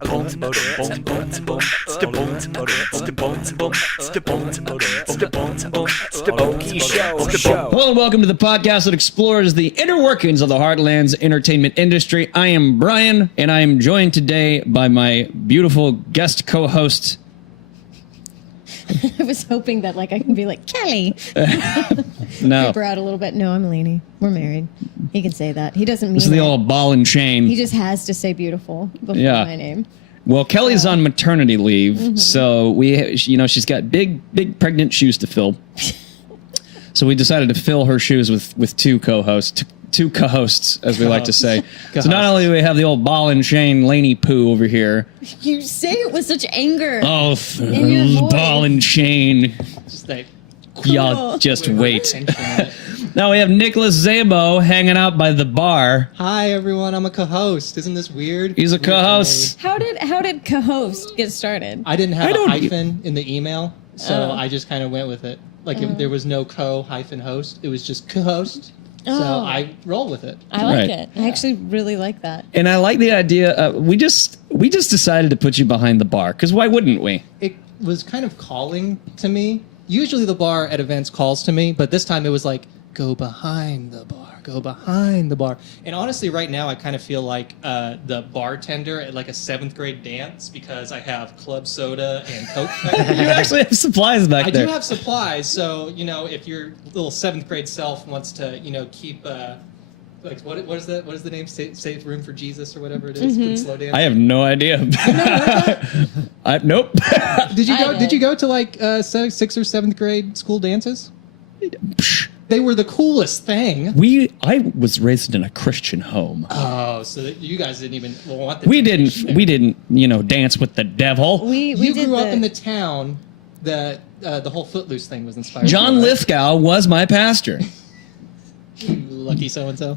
Hello and welcome to the podcast that explores the inner workings of the Heartland's entertainment industry. I am Brian, and I am joined today by my beautiful guest co-host. I was hoping that I can be like, Kelly. No. Creep her out a little bit. No, I'm Laney. We're married. He can say that. He doesn't mean This is the old ball and chain. He just has to say beautiful before my name. Well, Kelly's on maternity leave, so she's got big pregnant shoes to fill. So we decided to fill her shoes with two co-hosts, as we like to say. So not only do we have the old ball and chain Laney poo over here. You say it with such anger. Oh, ball and chain. Just like, y'all just wait. Now we have Nicholas Zabo hanging out by the bar. hi everyone, I'm a co-host. Isn't this weird? He's a co-host. How did co-host get started? I didn't have a hyphen in the email, so I just kind of went with it. If there was no co-host, it was just co-host. So I roll with it. I like it. I actually really like that. And I like the idea. We just decided to put you behind the bar, because why wouldn't we? It was kind of calling to me. Usually the bar at events calls to me, but this time it was like, go behind the bar. Go behind the bar. And honestly, right now, I kind of feel like the bartender at a 7th grade dance, because I have club soda and Coke. You actually have supplies back there. I do have supplies, so, if your little 7th grade self wants to, keep, what is that? What is the name? Save room for Jesus or whatever it is. Slow dance. I have no idea. Nope. Did you go to 6th or 7th grade school dances? They were the coolest thing. I was raised in a Christian home. Oh, so you guys didn't even want the We didn't, dance with the devil. You grew up in the town that the whole Footloose thing was inspired. John by, right? Lithgow was my pastor. You lucky so-and-so.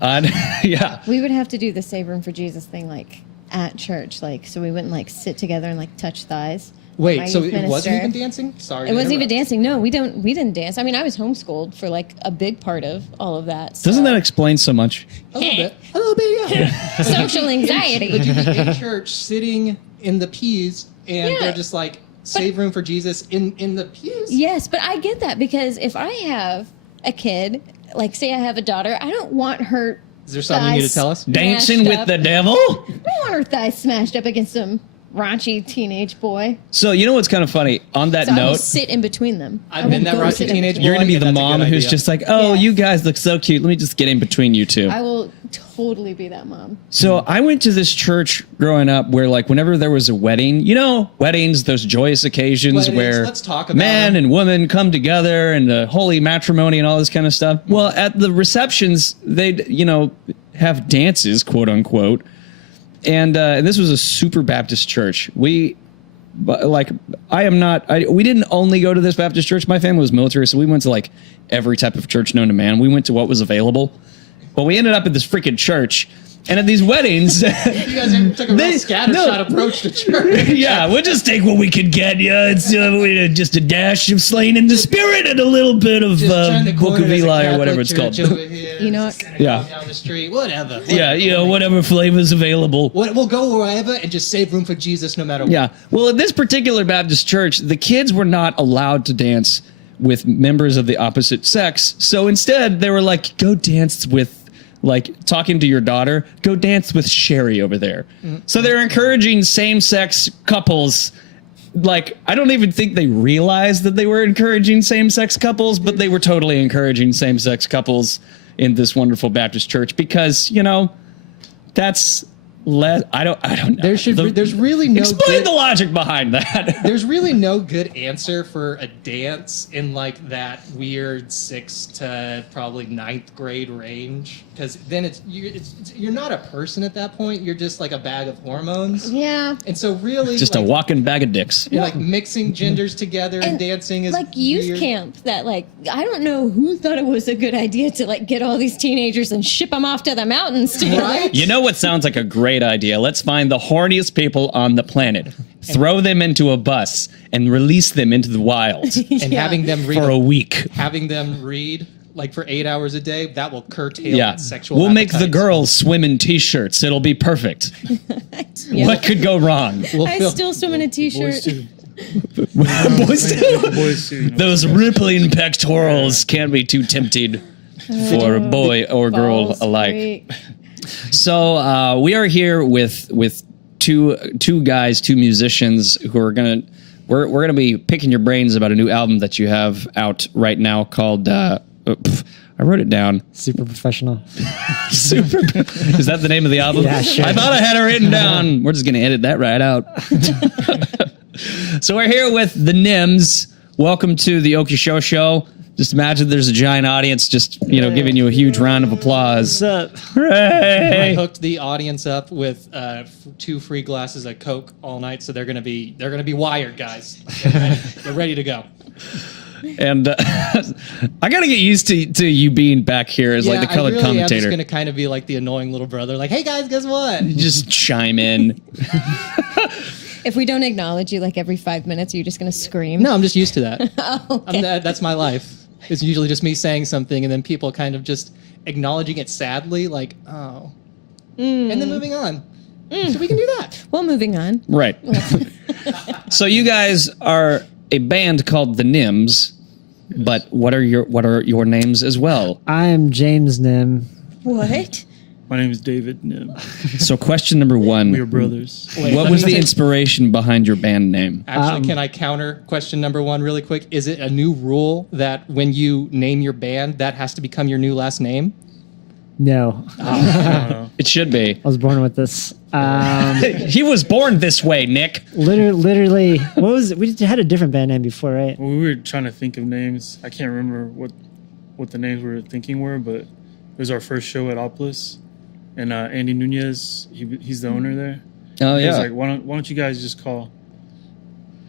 Yeah. We would have to do the Save Room for Jesus thing at church, so we wouldn't touch together and touch thighs. Wait, so it wasn't even dancing? Sorry. It wasn't even dancing. No, we didn't dance. I mean, I was homeschooled for a big part of all of that. So. Doesn't that explain so much? A little bit, yeah. Social anxiety. But you'd be in church sitting in the pews, and they're just save room for Jesus in the pews. Yes, but I get that, because if I have a kid, say I have a daughter, I don't want her. Is there something you need to tell us? Dancing with the devil? I don't want her thighs smashed up against some raunchy teenage boy. So you know what's kind of funny? On that I will note, sit in between them. I've been that raunchy teenage boy. you're going to be the mom who's just Yes. you guys look so cute. Let me just get in between you two. I will totally be that mom. So I went to this church growing up where whenever there was a wedding, weddings, those joyous occasions where let's talk about man and woman come together and the holy matrimony and all this kind of stuff. Well, at the receptions, they'd, have dances, quote unquote. And this was a super Baptist church. We didn't only go to this Baptist church. My family was military, so we went to every type of church known to man. We went to what was available. But we ended up at this freaking church. And at these weddings, you guys took a real scattershot approach to church. Yeah, we'll just take what we could get. Yeah, it's just a dash of Slain in the Spirit and a little bit of Book of Eli or whatever it's called. You know what? Yeah. Down the street, whatever. Yeah, whatever flavor's available. We'll go wherever and just save room for Jesus no matter what. Yeah. Well, at this particular Baptist church, the kids were not allowed to dance with members of the opposite sex. So instead, they were go dance with talking to your daughter, go dance with Sherry over there. Mm-hmm. So they're encouraging same-sex couples. I don't even think they realized that they were encouraging same-sex couples, but they were totally encouraging same-sex couples in this wonderful Baptist church because, that's I don't know. There's really no explain the logic behind that. There's really no good answer for a dance in that weird 6th to probably 9th grade range, because then you're not a person at that point. You're just a bag of hormones. Yeah. And so really just a walking bag of dicks. You're mixing genders together and dancing is youth weird. camp that I don't know who thought it was a good idea to get all these teenagers and ship them off to the mountains together. Right? You know what sounds like a great idea? Let's find the horniest people on the planet, throw them into a bus, and release them into the wild and having them read for a week. Having them read like for 8 hours a day, that will curtail Yeah. its sexual We'll make the appetites. girls swim in t-shirts. It'll be perfect. Yeah. What could go wrong? We'll I fill- still swim in a t-shirt. Boys do. Boys too, you know. Those rippling pectorals can't be too tempting for a boy or girl Balls alike. freak. So we are here with two guys, two musicians who are we're gonna be picking your brains about a new album that you have out right now called I wrote it down. Super professional. Super. Is that the name of the album? Yeah, sure. I thought I had it written down. We're just gonna edit that right out. So we're here with the Nghiems. Welcome to the Okie Show. Just imagine there's a giant audience just, giving you a huge round of applause. What's up? I Hooray! hooked the audience up with 2 free glasses of Coke all night, so they're gonna be wired, guys. They're ready to go. And I gotta get used to you being back here as like the colored I really am commentator. just gonna kind of be like the annoying little brother, like, "Hey guys, guess what?" Just chime in. If we don't acknowledge you like every 5 minutes, are you just going to scream? No, I'm just used to that. Okay. That's my life. It's usually just me saying something and then people kind of just acknowledging it sadly, like, "Oh," and then moving on. So we can do that. Well, moving on. Right. So you guys are a band called the Nghiems, but what are your names as well? I'm James Nim. What? My name is David Nim. So question number one. We are brothers. Wait, What let was me the take- inspiration behind your band name? Actually, can I counter question number 1 really quick? Is it a new rule that when you name your band, that has to become your new last name? No, It should be. I was born with this. He was born this way, Nick. Literally, what was it? We had a different band name before, right? Well, we were trying to think of names. I can't remember what the names we were thinking were, but it was our first show at Oplus. And Andy Nunez, he's the owner there. Oh He was yeah. like, why don't you guys just call?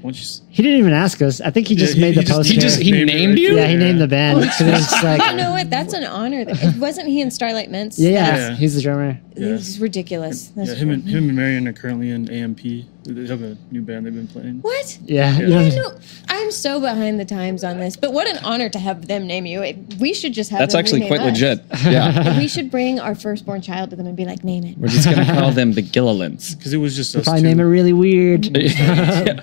Why don't you? He didn't even ask us. I think he just made the poster. he named you? Yeah, he named the band. So it was like, You know what? That's an honor. Wasn't he in Starlight Mints? yeah, he's the drummer. This is ridiculous. That's Yeah, him and Marion are currently in AMP. They have a new band they've been playing. What? Yeah, you I know, know. I'm so behind the times on this, but what an honor to have them name you. We should just have That's them actually rename quite us. legit. Yeah. We should bring our firstborn child to them and be like, name it. We're just gonna call them the Gillilands. Because it was just us probably two. name it really weird.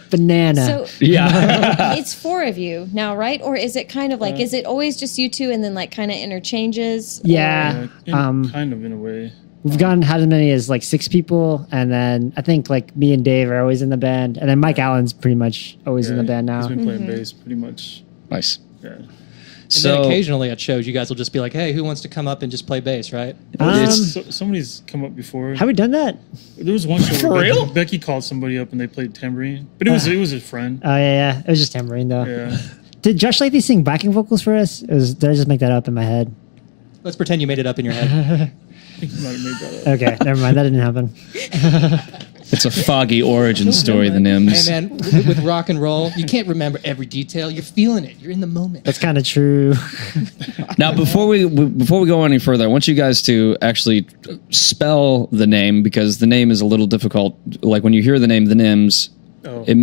Banana. So Yeah. it's 4 of you now, right? Or is it kind of like, is it always just you two and then like kind of interchanges? Yeah. Kind of in a way. We've had as many as like 6 people, and then I think like me and Dave are always in the band, and then Mike Allen's pretty much always in the band now. He's been playing bass pretty much. Nice. Yeah. And then So occasionally at shows, you guys will just be like, "Hey, who wants to come up and just play bass?" Right? Somebody's come up before. Have we done that? There was one show For where real? Becky called somebody up and they played tambourine, but it was a friend. Oh yeah. It was just tambourine though. Yeah. Did Josh Lathy sing backing vocals for us? Did I just make that up in my head? Let's pretend you made it up in your head. I think you might have made that up. Okay, never mind. That didn't happen. it's a foggy origin story, the Hey Nghiems. man, with rock and roll, you can't remember every detail. You're feeling it. You're in the moment. That's kind of true. Now, before we go any further, I want you guys to actually spell the name because the name is a little difficult. Like when you hear the name, the Nghiems, Oh. it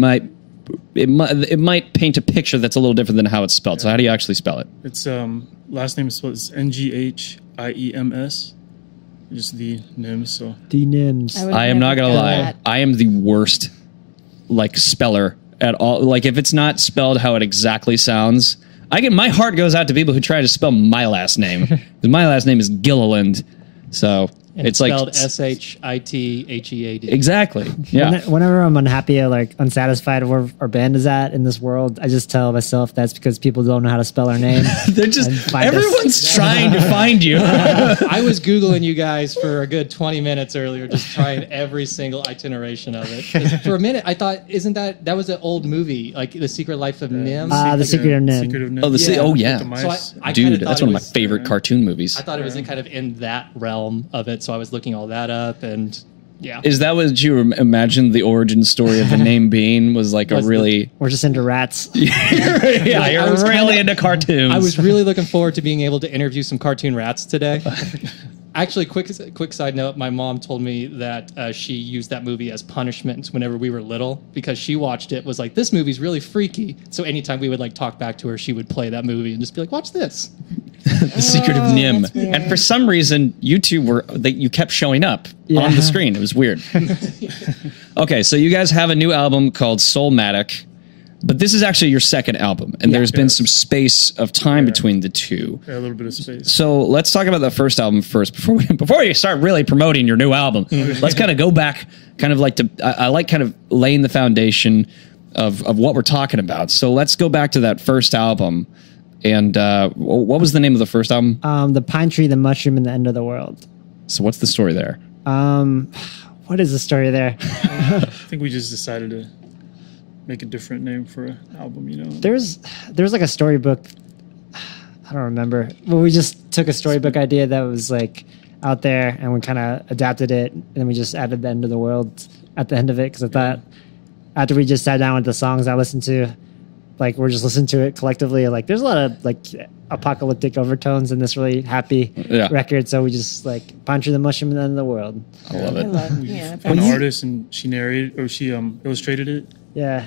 might paint a picture that's a little different than how it's spelled. So how do you actually spell it? It's last name is spelled Nghiems. Just the Nghiems. So The Nghiems. would I am not never gonna know lie. that. I am the worst speller at all. Like if it's not spelled how it exactly sounds, my heart goes out to people who try to spell my last name. 'Cause my last name is Gilliland. So And it's like spelled SHITHEAD. exactly. Yeah. Whenever I'm unhappy or like unsatisfied where our band is at in this world, I just tell myself that's because people don't know how to spell our name. They're just And find us. everyone's trying to find you. I was Googling you guys for a good 20 minutes earlier, just trying every single itineration of it. 'Cause for a minute, I thought, that was an old movie, like The Secret Life of Nim? The Secret of Nim. Secret of Nim. Oh, Yeah. yeah. With the So mice. I Dude, kinda that's thought one of it my was- favorite cartoon movies. I thought it was in kind of in that realm of it, so I was looking all that up, and yeah. Is that what you imagined the origin story of the name being was like a Was the- really We're just into rats. yeah, I you're was really kinda- into cartoons. I was really looking forward to being able to interview some cartoon rats today. Actually, quick side note, my mom told me that she used that movie as punishment whenever we were little because she watched it, was like, this movie's really freaky. So anytime we would like talk back to her, she would play that movie and just be like, watch this. The Secret of Nim. that's weird. And for some reason, you kept showing up on the screen. It was weird. Okay, so you guys have a new album called Soulmatic, but this is actually your second album, and there's been some space of time between the two. Yeah, a little bit of space. So let's talk about the first album first before you start really promoting your new album. Let's kind of go back, kind of like I like kind of laying the foundation of what we're talking about. So let's go back to that first album. And what was the name of the first album? The Pine Tree, the Mushroom, and the End of the World. So what's the story there? What is the story there? I think we just decided to make a different name for an album, you know. There's like a storybook. I don't remember. Well, we just took a storybook idea that was like out there, and we kind of adapted it, and we just added the End of the World at the end of it, because I thought after we just sat down with the songs I listened to, like we're just listening to it collectively, like there's a lot of like apocalyptic overtones in this really happy record. So we just like Pine Tree, the Mushroom, and the End of the World. I love it. Found an artist, and she narrated, or she illustrated it. Yeah.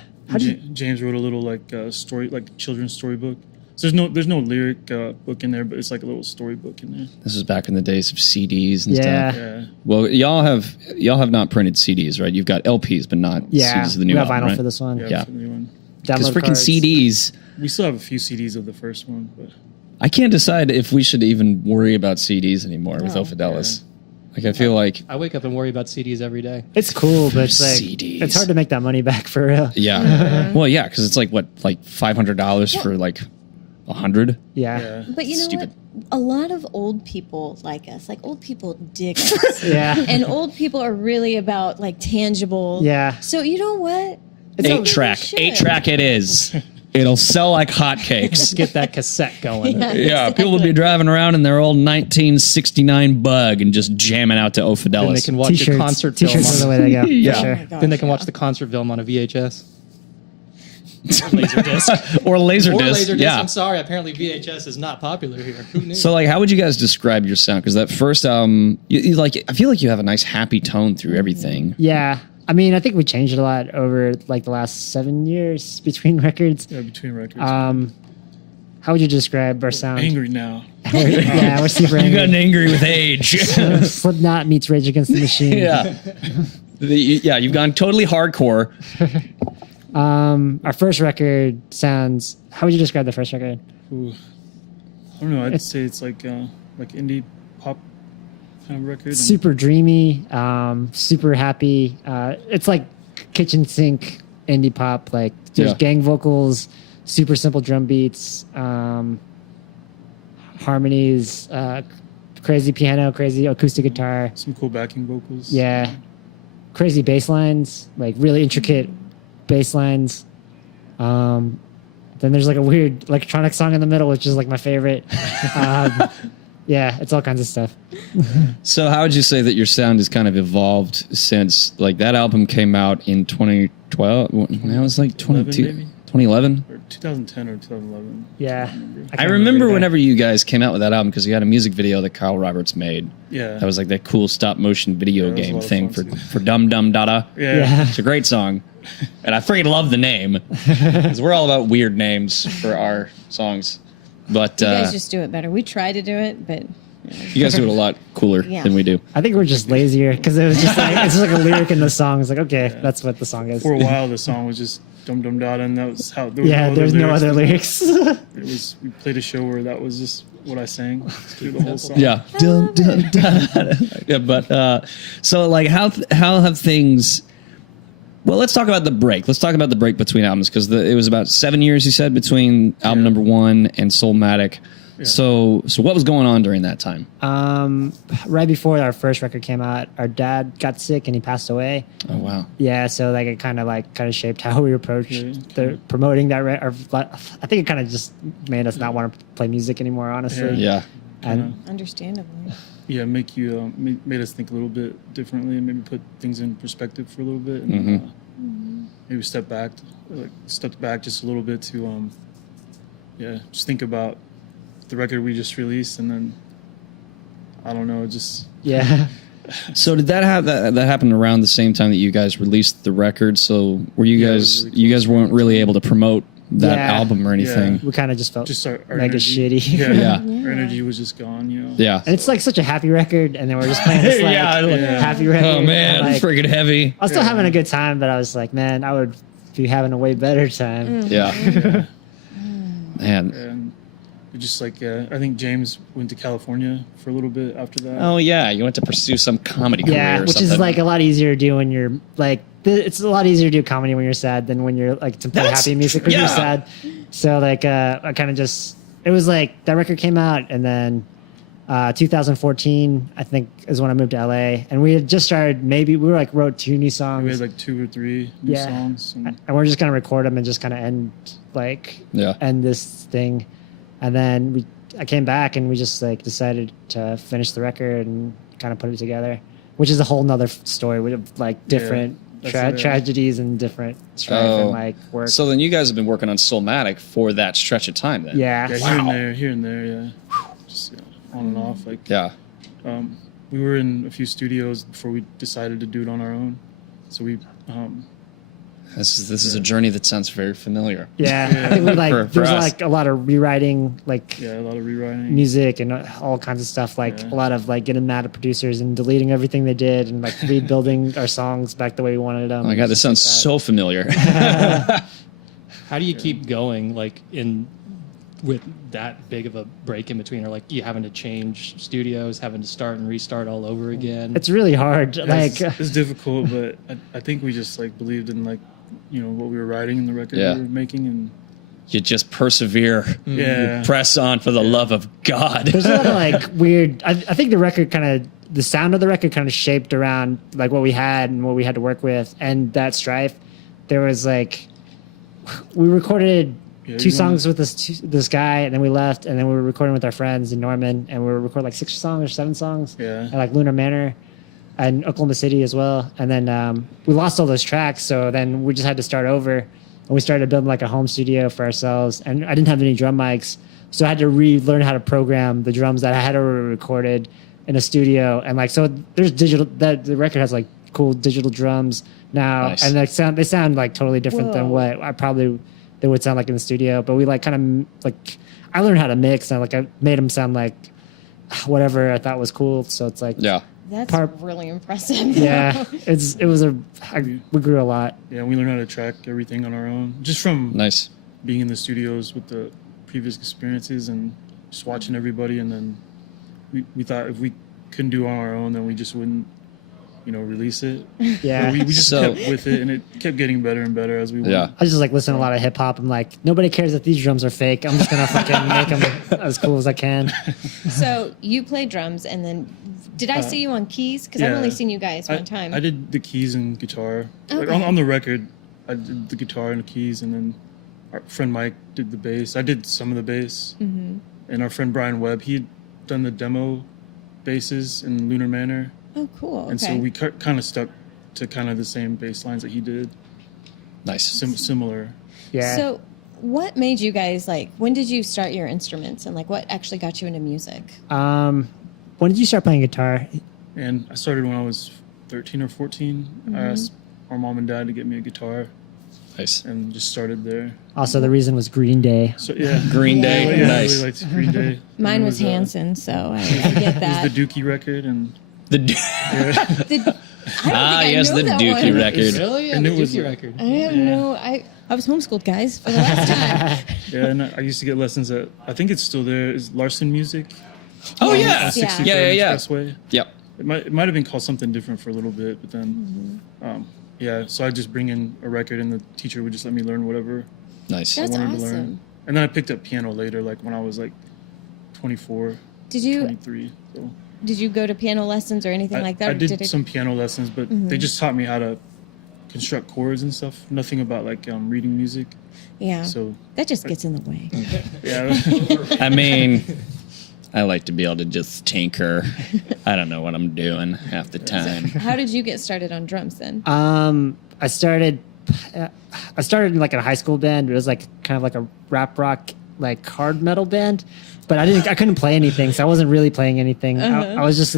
James wrote a little like story, like children's storybook. So there's no lyric book in there, but it's like a little storybook in there. This is back in the days of CDs and Yeah. stuff. Yeah. Well, y'all have not printed CDs, right? You've got LPs, but not CDs of the new we have album, vinyl right? for this one. Yeah. For the new one. Because Download freaking cards. CDs. We still have a few CDs of the first one, but I can't decide if we should even worry about CDs anymore with O Fidelis. Like I feel like I wake up and worry about CDs every day. It's cool, but it's like CDs. it's hard to make that money back for real. Well, yeah, because it's like what, like $500 for like 100. Yeah. But you know Stupid. what? A lot of old people like us. Like old people dig us. Yeah. And old people are really about like tangible. Yeah. So you know what? It's Maybe we 8-track. should. 8-track it is. It'll sell like hotcakes. Get that cassette going. Yeah, people will be driving around in their old 1969 Bug and just jamming out to O Then they Fidelis. can watch a T-shirts. concert film. T-shirts are the way to go. Yeah. For Oh sure. my gosh, Then they can watch the concert film on a VHS. Or Laserdisc. Or Laserdisc. Yeah. I'm sorry. Apparently VHS is not popular here. Who knew? So, like, how would you guys describe your sound? Because that first album, you like, I feel like you have a nice happy tone through everything. Yeah. I mean, I think we changed a lot over like the last 7 years between records. yeah, between records. How would you describe our sound? Angry now. Yeah, we're super You gotten angry. angry with age. Slipknot meets Rage Against the Machine. Yeah. Yeah, you've gone totally hardcore. Our first record sounds. How would you describe the first record? Ooh. I don't know. I'd say it's like indie pop kind of record. Super dreamy, super happy. It's like kitchen sink indie pop. Like there's gang vocals, super simple drum beats, harmonies, crazy piano, crazy acoustic guitar. Some cool backing vocals. Yeah, crazy bass lines, like really intricate bass lines. Then there's like a weird electronic song in the middle, which is like my favorite. Yeah, it's all kinds of stuff. So how would you say that your sound has kind of evolved since, like, that album came out in 2012? That was like 2011? Or 2010 or 2011. Yeah. I remember whenever you guys came out with that album, because you had a music video that Kyle Roberts made. Yeah. That was like that cool stop motion video that was a game lot of thing fun, too. for Dum Dum Dada. Yeah. It's a great song. And I freaking love the name. Because we're all about weird names for our songs. But You guys just do it better. We try to do it, but you guys do it a lot cooler Yeah. than we do. I think we're just lazier because it was just like it's just like a lyric in the song. It's like, okay, that's what the song is. For a while, the song was just Dum Dum Dada, and that was how. There Yeah, there's no other lyrics. lyrics. It was. We played a show where that was just what I sang through the whole song. Yeah. Dum, dum, dum. Yeah, but so like how have things? Well, let's talk about the break. Let's talk about the break between albums, because it was about 7 years, you said, between album number 1 and Soulmatic. Yeah. So what was going on during that time? Right before our first record came out, our dad got sick and he passed away. Oh wow. Yeah, so like it kind of shaped how we approached the promoting that. I think it kind of just made us not want to play music anymore, honestly. Yeah. And understandably. Yeah, make you made us think a little bit differently, and maybe put things in perspective for a little bit, and maybe stepped back just a little bit to just think about the record we just released, and then I don't know, just yeah. So did that have that happened around the same time that you guys released the record? So were you guys really you guys weren't really able to promote that Yeah. album or anything. We kind of just felt Just our mega energy. shitty. Yeah, Yeah. our energy was just gone. Yeah. And it's like such a happy record, and then we're just playing this like Yeah. happy record. Oh man, and, like, friggin' heavy. I was still having a good time, but I was like, man, I would be having a way better time. Yeah. Yeah. Man. And it just like I think James went to California for a little bit after that. Oh yeah, you went to pursue some comedy career Yeah, or which something. is like a lot easier to do when you're like, it's a lot easier to do comedy when you're sad than when you're like to play That's- happy music when yeah. you're sad. So like, I kind of just, it was like that record came out, and then 2014 I think is when I moved to LA, and we had just started. Maybe we were like wrote 2 new songs. We had like 2 or 3 new Yeah. songs. And And we're just gonna record them and just kind of end this thing, and then I came back and we just like decided to finish the record and kind of put it together, which is a whole nother story with like different that's it. tragedies and different strife and like work. So then you guys have been working on Soulmatic for that stretch of time then. yeah, yeah, here and there, yeah. Just on and off. Like Yeah. we were in a few studios before we decided to do it on our own. So we This is a journey that sounds very familiar. yeah. I think we like For there's us. like a lot of rewriting, like a lot of rewriting. music and all kinds of stuff, like Yeah. a lot of like getting mad at producers and deleting everything they did and like rebuilding our songs back the way we wanted them. Oh my god, this sounds so familiar. How do you keep going, like in with that big of a break in between, or like you having to change studios, having to start and restart all over again? It's really hard. Like It's difficult, but I think we just like believed in like what we were writing and the record Yeah. we were making, and You just persevere. yeah, Press on for the love of God. there's a lot of like weird. I think the record kind of the sound of the record kind of shaped around like what we had and what we had to work with, and that strife. There was like we recorded Yeah, 2 you songs with this guy, and then we left, and then we were recording with our friends in Norman, and we were recording like 6 songs or 7 songs. Yeah. At like Lunar Manor and Oklahoma City as well. And then we lost all those tracks, so then we just had to start over, and we started building like a home studio for ourselves. And I didn't have any drum mics, so I had to relearn how to program the drums that I had already recorded in a studio. And like, so there's digital. That the record has like cool digital drums now, Nice. and they sound like totally different than Whoa. what they would sound like in the studio. But we like kind of like I learned how to mix, and like I made them sound like whatever I thought was cool. So it's like Yeah. That's Part- really impressive. yeah, we grew a lot. yeah. We learned how to track everything on our own, just from Nice. being in the studios with the previous experiences and just watching everybody. And then we thought if we couldn't do it on our own, then we just wouldn't release it. Yeah. But we just So- kept with it, and it kept getting better and better as we went. Yeah. I just like listen to a lot of hip hop. I'm like, nobody cares that these drums are fake. I'm just gonna fucking make them as cool as I can. So you play drums, and then did I see you on keys? Because I've yeah. only seen you guys one time. I did the keys and guitar. Like Okay. on the record, I did the guitar and the keys, and then our friend Mike did the bass. I did some of the bass, and our friend Brian Webb, he had done the demo basses in Lunar Manor, Oh, cool. Okay. and so we kind of stuck to kind of the same bass lines that he did, Nice. similar. Yeah. So, what made you guys like? When did you start your instruments, and like, what actually got you into music? When did you start playing guitar? And I started when I was 13 or 14. I asked our mom and dad to get me a guitar, Nice. and just started there. Also, the reason was Green Day. So yeah, Green Day. yeah, I Nice. really liked Green Day. Mine And it was Hanson, so I get It that. was the Dookie record, and The I don't think I yes, know the that Dookie one. record. Really? And And it was- Dookie record. I have no. I was homeschooled, guys, for the last time. yeah, and I used to get lessons at, I think it's still there, is Larson Music. Oh Yes, yeah. yeah. 63rd Yeah. Expressway. Yep. It might have been called something different for a little bit, but then, yeah. So I just bring in a record, and the teacher would just let me learn whatever Nice. That's I wanted to awesome. learn. And then I picked up piano later, like when I was like 24, Did you 23. So did you go to piano lessons or anything like that? I or did it- some piano lessons, but they just taught me how to construct chords and stuff. Nothing about like reading music. Yeah. So That just gets in the way. yeah, I mean, I like to be able to just tinker. I don't know what I'm doing half the time. How did you get started on drums then? I started in like a high school band. It was like kind of like a rap rock, like hard metal band, but I couldn't play anything, so I wasn't really playing anything. I was just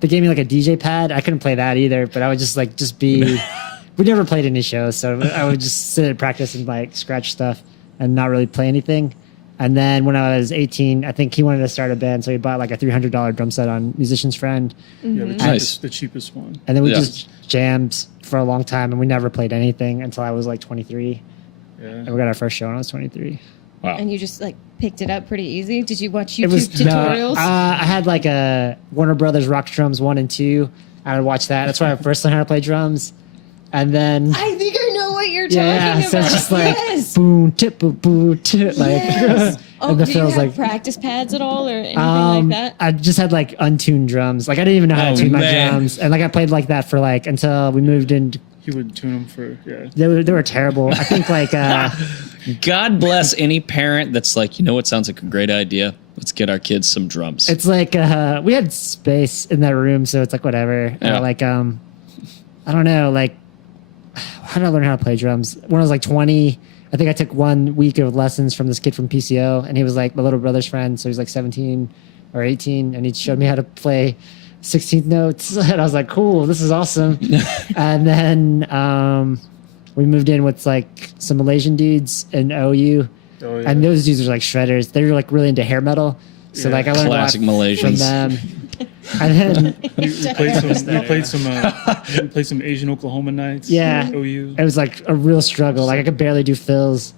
they gave me like a DJ pad. I couldn't play that either, but I would just be. We never played any shows, so I would just sit at practice and like scratch stuff. and not really play anything. And then when I was 18, I think he wanted to start a band, so he bought like a $300 drum set on Musician's Friend. Yeah, Nice. the cheapest one. And then we Yeah. just jammed for a long time, and we never played anything until I was like 23. Yeah. And we got our first show when I was 23. Wow. And you just like picked it up pretty easy. Did you watch YouTube It was tutorials? I had like a Warner Brothers Rock Drums 1 and 2. I would watch that. That's where I first learned how to play drums. And then I think I know what you're yeah, talking so about. it's just like yes. boom, tip, boom, boom, tip, like Yes. Oh, and the do you feels have like practice pads at all or anything like that? I just had like untuned drums. Like I didn't even know how Oh, to tune my man. drums, and like I played like that for like until we moved in. He would tune them for They were terrible. I think like God bless any parent that's like, you know what sounds like a great idea? Let's get our kids some drums. it's like we had space in that room, so it's like whatever. Yeah. Like I don't know. Like how did I learn how to play drums? When I was like 20, I think I took 1 week of lessons from this kid from PCO, and he was like my little brother's friend, so he was like 17 or 18, and he showed me how to play 16th notes, and I was like, cool, this is awesome. And then we moved in with like some Malaysian dudes in OU, Oh, yeah. and those dudes are like shredders. They're like really into hair metal, so Yeah. like I learned Classic a lot Malaysians. from them. And then We played some Asian Oklahoma nights. Yeah. at OU. it was like a real struggle. Like I could barely do fills.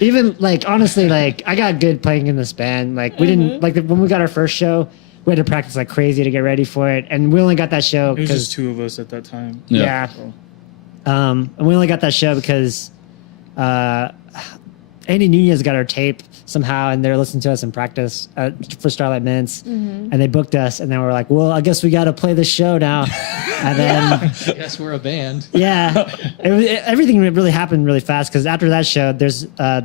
Even like honestly, like I got good playing in this band. Like we didn't like when we got our first show, we had to practice like crazy to get ready for it, and we only got that show It was because just 2 of us at that time. yeah. So, And we only got that show because Andy Nunez got our tape somehow, and they're listening to us in practice for Starlight Mints, and they booked us, and then we're like, well, I guess we got to play this show now. And then I guess we're a band. yeah, everything really happened really fast because after that show, there's our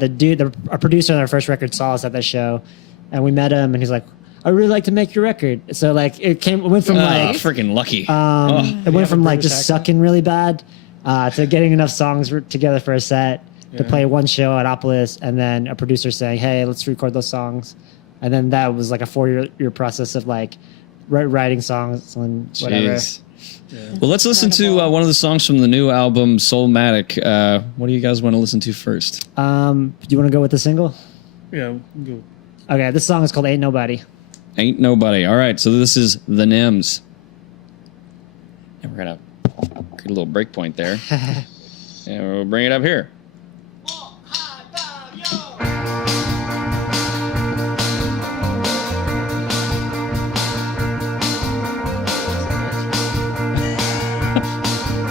producer on our first record saw us at that show, and we met him, and he's like, I really like to make your record. So like it went from like freaking lucky. it went from like British just accent? sucking really bad to getting enough songs together for a set to Yeah. play one show at Opolis, and then a producer saying, hey, let's record those songs. And then that was like a 4-year process of like writing songs and whatever. Jeez. Well, let's listen to one of the songs from the new album, Soulmatic. What do you guys want to listen to first? Do you want to go with the single? yeah, we'll go. Okay, this song is called Ain't Nobody. Ain't Nobody. All right, so this is the Nghiems. And we're going to create a little break point there. And we'll bring it up here.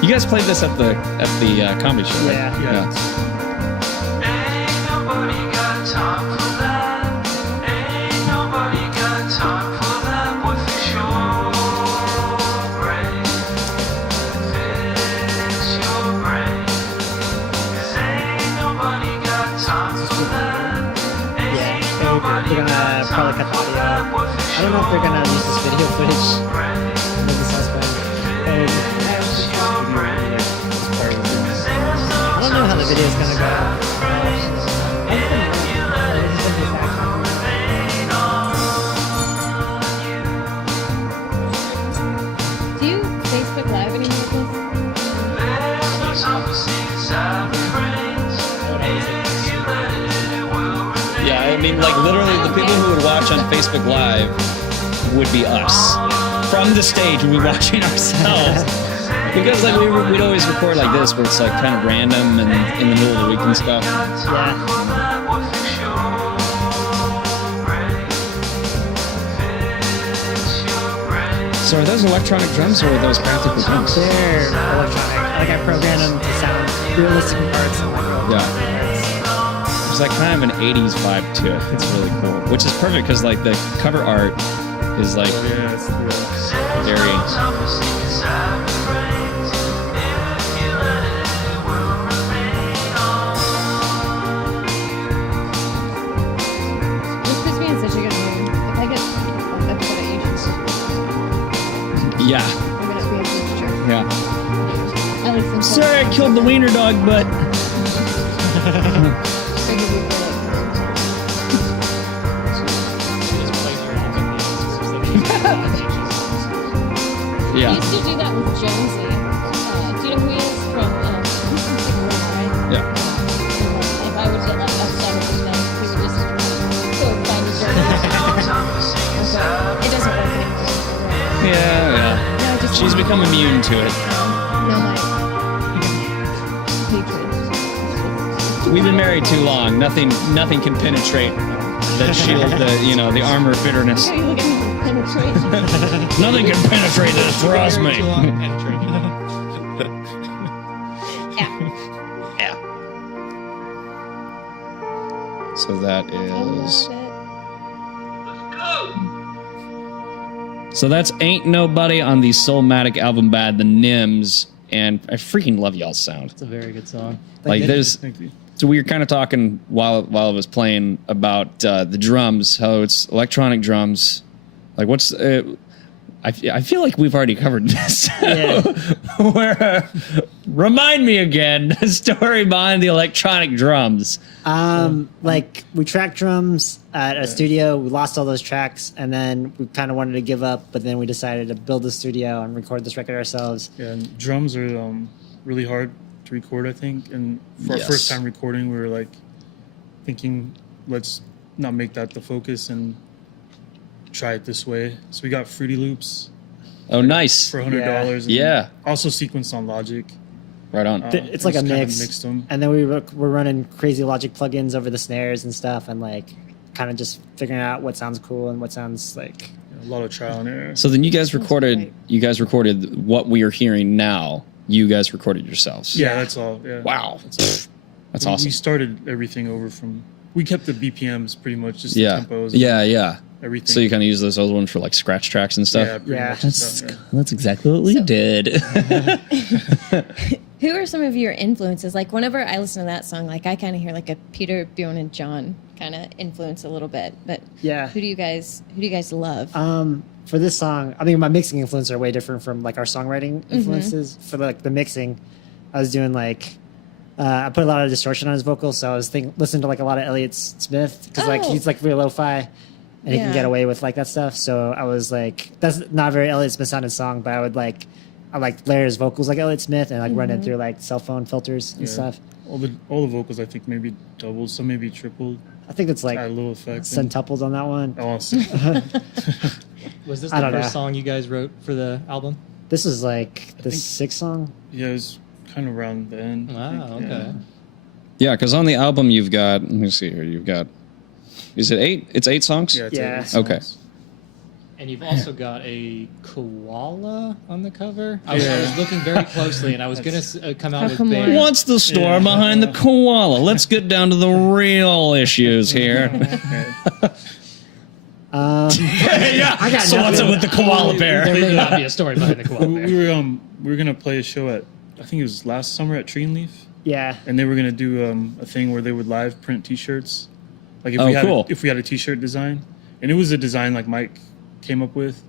You guys played this at the comedy show, right? Yeah. Ain't nobody got time for that. Ain't nobody got time for that. Boy, fix your brain. Fix your brain. 'Cause ain't nobody got time for that. Ain't nobody They're gonna got probably time cut the for audio. that. Boy, fix I don't know if they're gonna use this video footage. your brain. Maybe this has been- Fix your brain. 'Cause there's no I don't know how the video is gonna go. Do you Facebook Live anymore? There's no time for secrets out of brains. If you let it, it will remain. Yeah, I mean, like, literally, the people who would watch on Facebook Live would be us. From the stage, we'd be watching ourselves. Because, like, we'd always record like this, where it's, like, kind of random and in the middle of the week and stuff. Yeah. So are those electronic drums or are those practical drums? They're electronic. Like I programmed them to sound realistic parts and like real parts. There's like kind of an 80s vibe to it. It's really cool. Which is perfect because like the cover art is like Yeah, it's very... This puts me in such a good mood. If I get that's what I usually Yeah. I'm gonna be a teacher. Yeah. I like some Sorry I killed the wiener dog, but... We Yeah. used to do that with Jonesy. Do you know who he is from? He's from Signal, right? Yeah. If I He's become immune to it. No, my hatred. We've been married too long. Nothing can penetrate that shield, the armor of bitterness. Are you looking for penetration? Nothing can penetrate this. Trust me. Too long penetrating. Yeah. So that is. So that's Ain't Nobody on the Soulmatic album by the Nghiems, and I freaking love y'all's sound. It's a very good song. Like there's, Thank you. so we were kind of talking while I was playing about the drums, how it's electronic drums. Like what's I feel like we've already covered this. Yeah. Where remind me again the story behind the electronic drums. Like we tracked drums at a studio. We lost all those tracks, and then we kind of wanted to give up. But then we decided to build a studio and record this record ourselves. Yeah, and drums are really hard to record, I think. And for Yes. our first time recording, we were like thinking, let's not make that the focus and try it this way. So we got Fruity Loops Oh, nice. for $100. and Yeah. Also sequenced on Logic. Right on. It's like a just kinda mix. Mixed them. And then we're running crazy Logic plugins over the snares and stuff, and like kind of just figuring out what sounds cool and what sounds like. A lot of trial and error. So then you guys Sounds recorded. great. You guys recorded what we are hearing now. You guys recorded yourselves. Yeah, that's all. Yeah. Wow. That's all. That's We awesome. started everything over from. We kept the BPMs pretty much, just Yeah. the tempos. Yeah. Everything. So you kind of use those old ones for like scratch tracks and stuff. Yeah, pretty Yeah. much That's yeah. that's exactly what we did. Who are some of your influences? Like whenever I listen to that song, like I kind of hear like a Peter, Bjorn, and John kind of influence a little bit. But Yeah. who do you guys love? For this song, I mean, my mixing influences are way different from like our songwriting influences. For like the mixing, I was doing like I put a lot of distortion on his vocals, so I was listening to like a lot of Elliott Smith because like Oh. he's like real lo-fi and he can Yeah. get away with like that stuff. So I was like, that's not a very Elliott Smith sounding song, but I like layer his vocals like Elliott Smith and like run it through like cell phone filters and Yeah. stuff. All the vocals I think maybe doubled, some maybe tripled. I think it's like Add a little effect. centupled on that one. Awesome. Was this I the don't first know. song you guys wrote for the album? This is like the think- sixth song. Yeah, it was kind of around the end. I Wow, think, okay. yeah. Yeah, because on the album you've got. Let me see here. You've got. Is it 8? It's 8 songs. Yeah. It's Yeah. 8 songs. Okay. And you've also got a koala on the cover. I was looking very closely, and I was going to come out How with come bear. What's the story behind the koala? Let's get down to the real issues here. Yeah. I got So what's nothing. up with the koala There bear? may not be a story behind the koala bear. We were gonna play a show at, I think it was last summer at Tree and Leaf, Yeah. and they were gonna do a thing where they would live print T-shirts. Like if Oh, we had cool. if we had a T-shirt design, and it was a design like Mike came up with,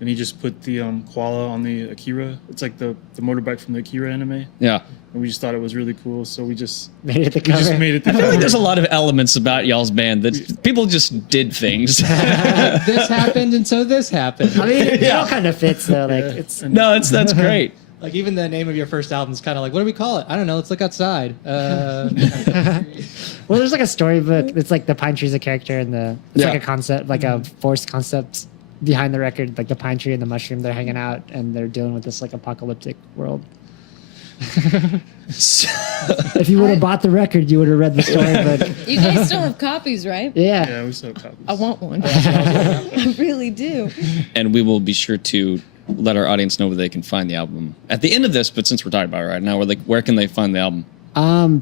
and he just put the koala on the Akira. It's like the motorbike from the Akira anime, Yeah. and we just thought it was really cool, so we just Made it the we cover. just made it the I feel like cover. there's a lot of elements about y'all's band that people just did things. This happened, and so this happened. I mean, it all kind of fits though. Like it's No, that's great. Like even the name of your first album is kind of like, what do we call it? I don't know. Let's look outside. well, there's like a storybook. It's like the pine tree's a character, and it's Yeah. like a concept, like a forced concept behind the record. Like the pine tree and the mushroom, they're hanging out, and they're dealing with this like apocalyptic world. If you would have bought the record, you would have read the storybook. You guys still have copies, right? Yeah. Yeah, we still have copies. I want one. I really do. And we will be sure to let our audience know where they can find the album at the end of this. But since we're talking about it right now, where can they find the album?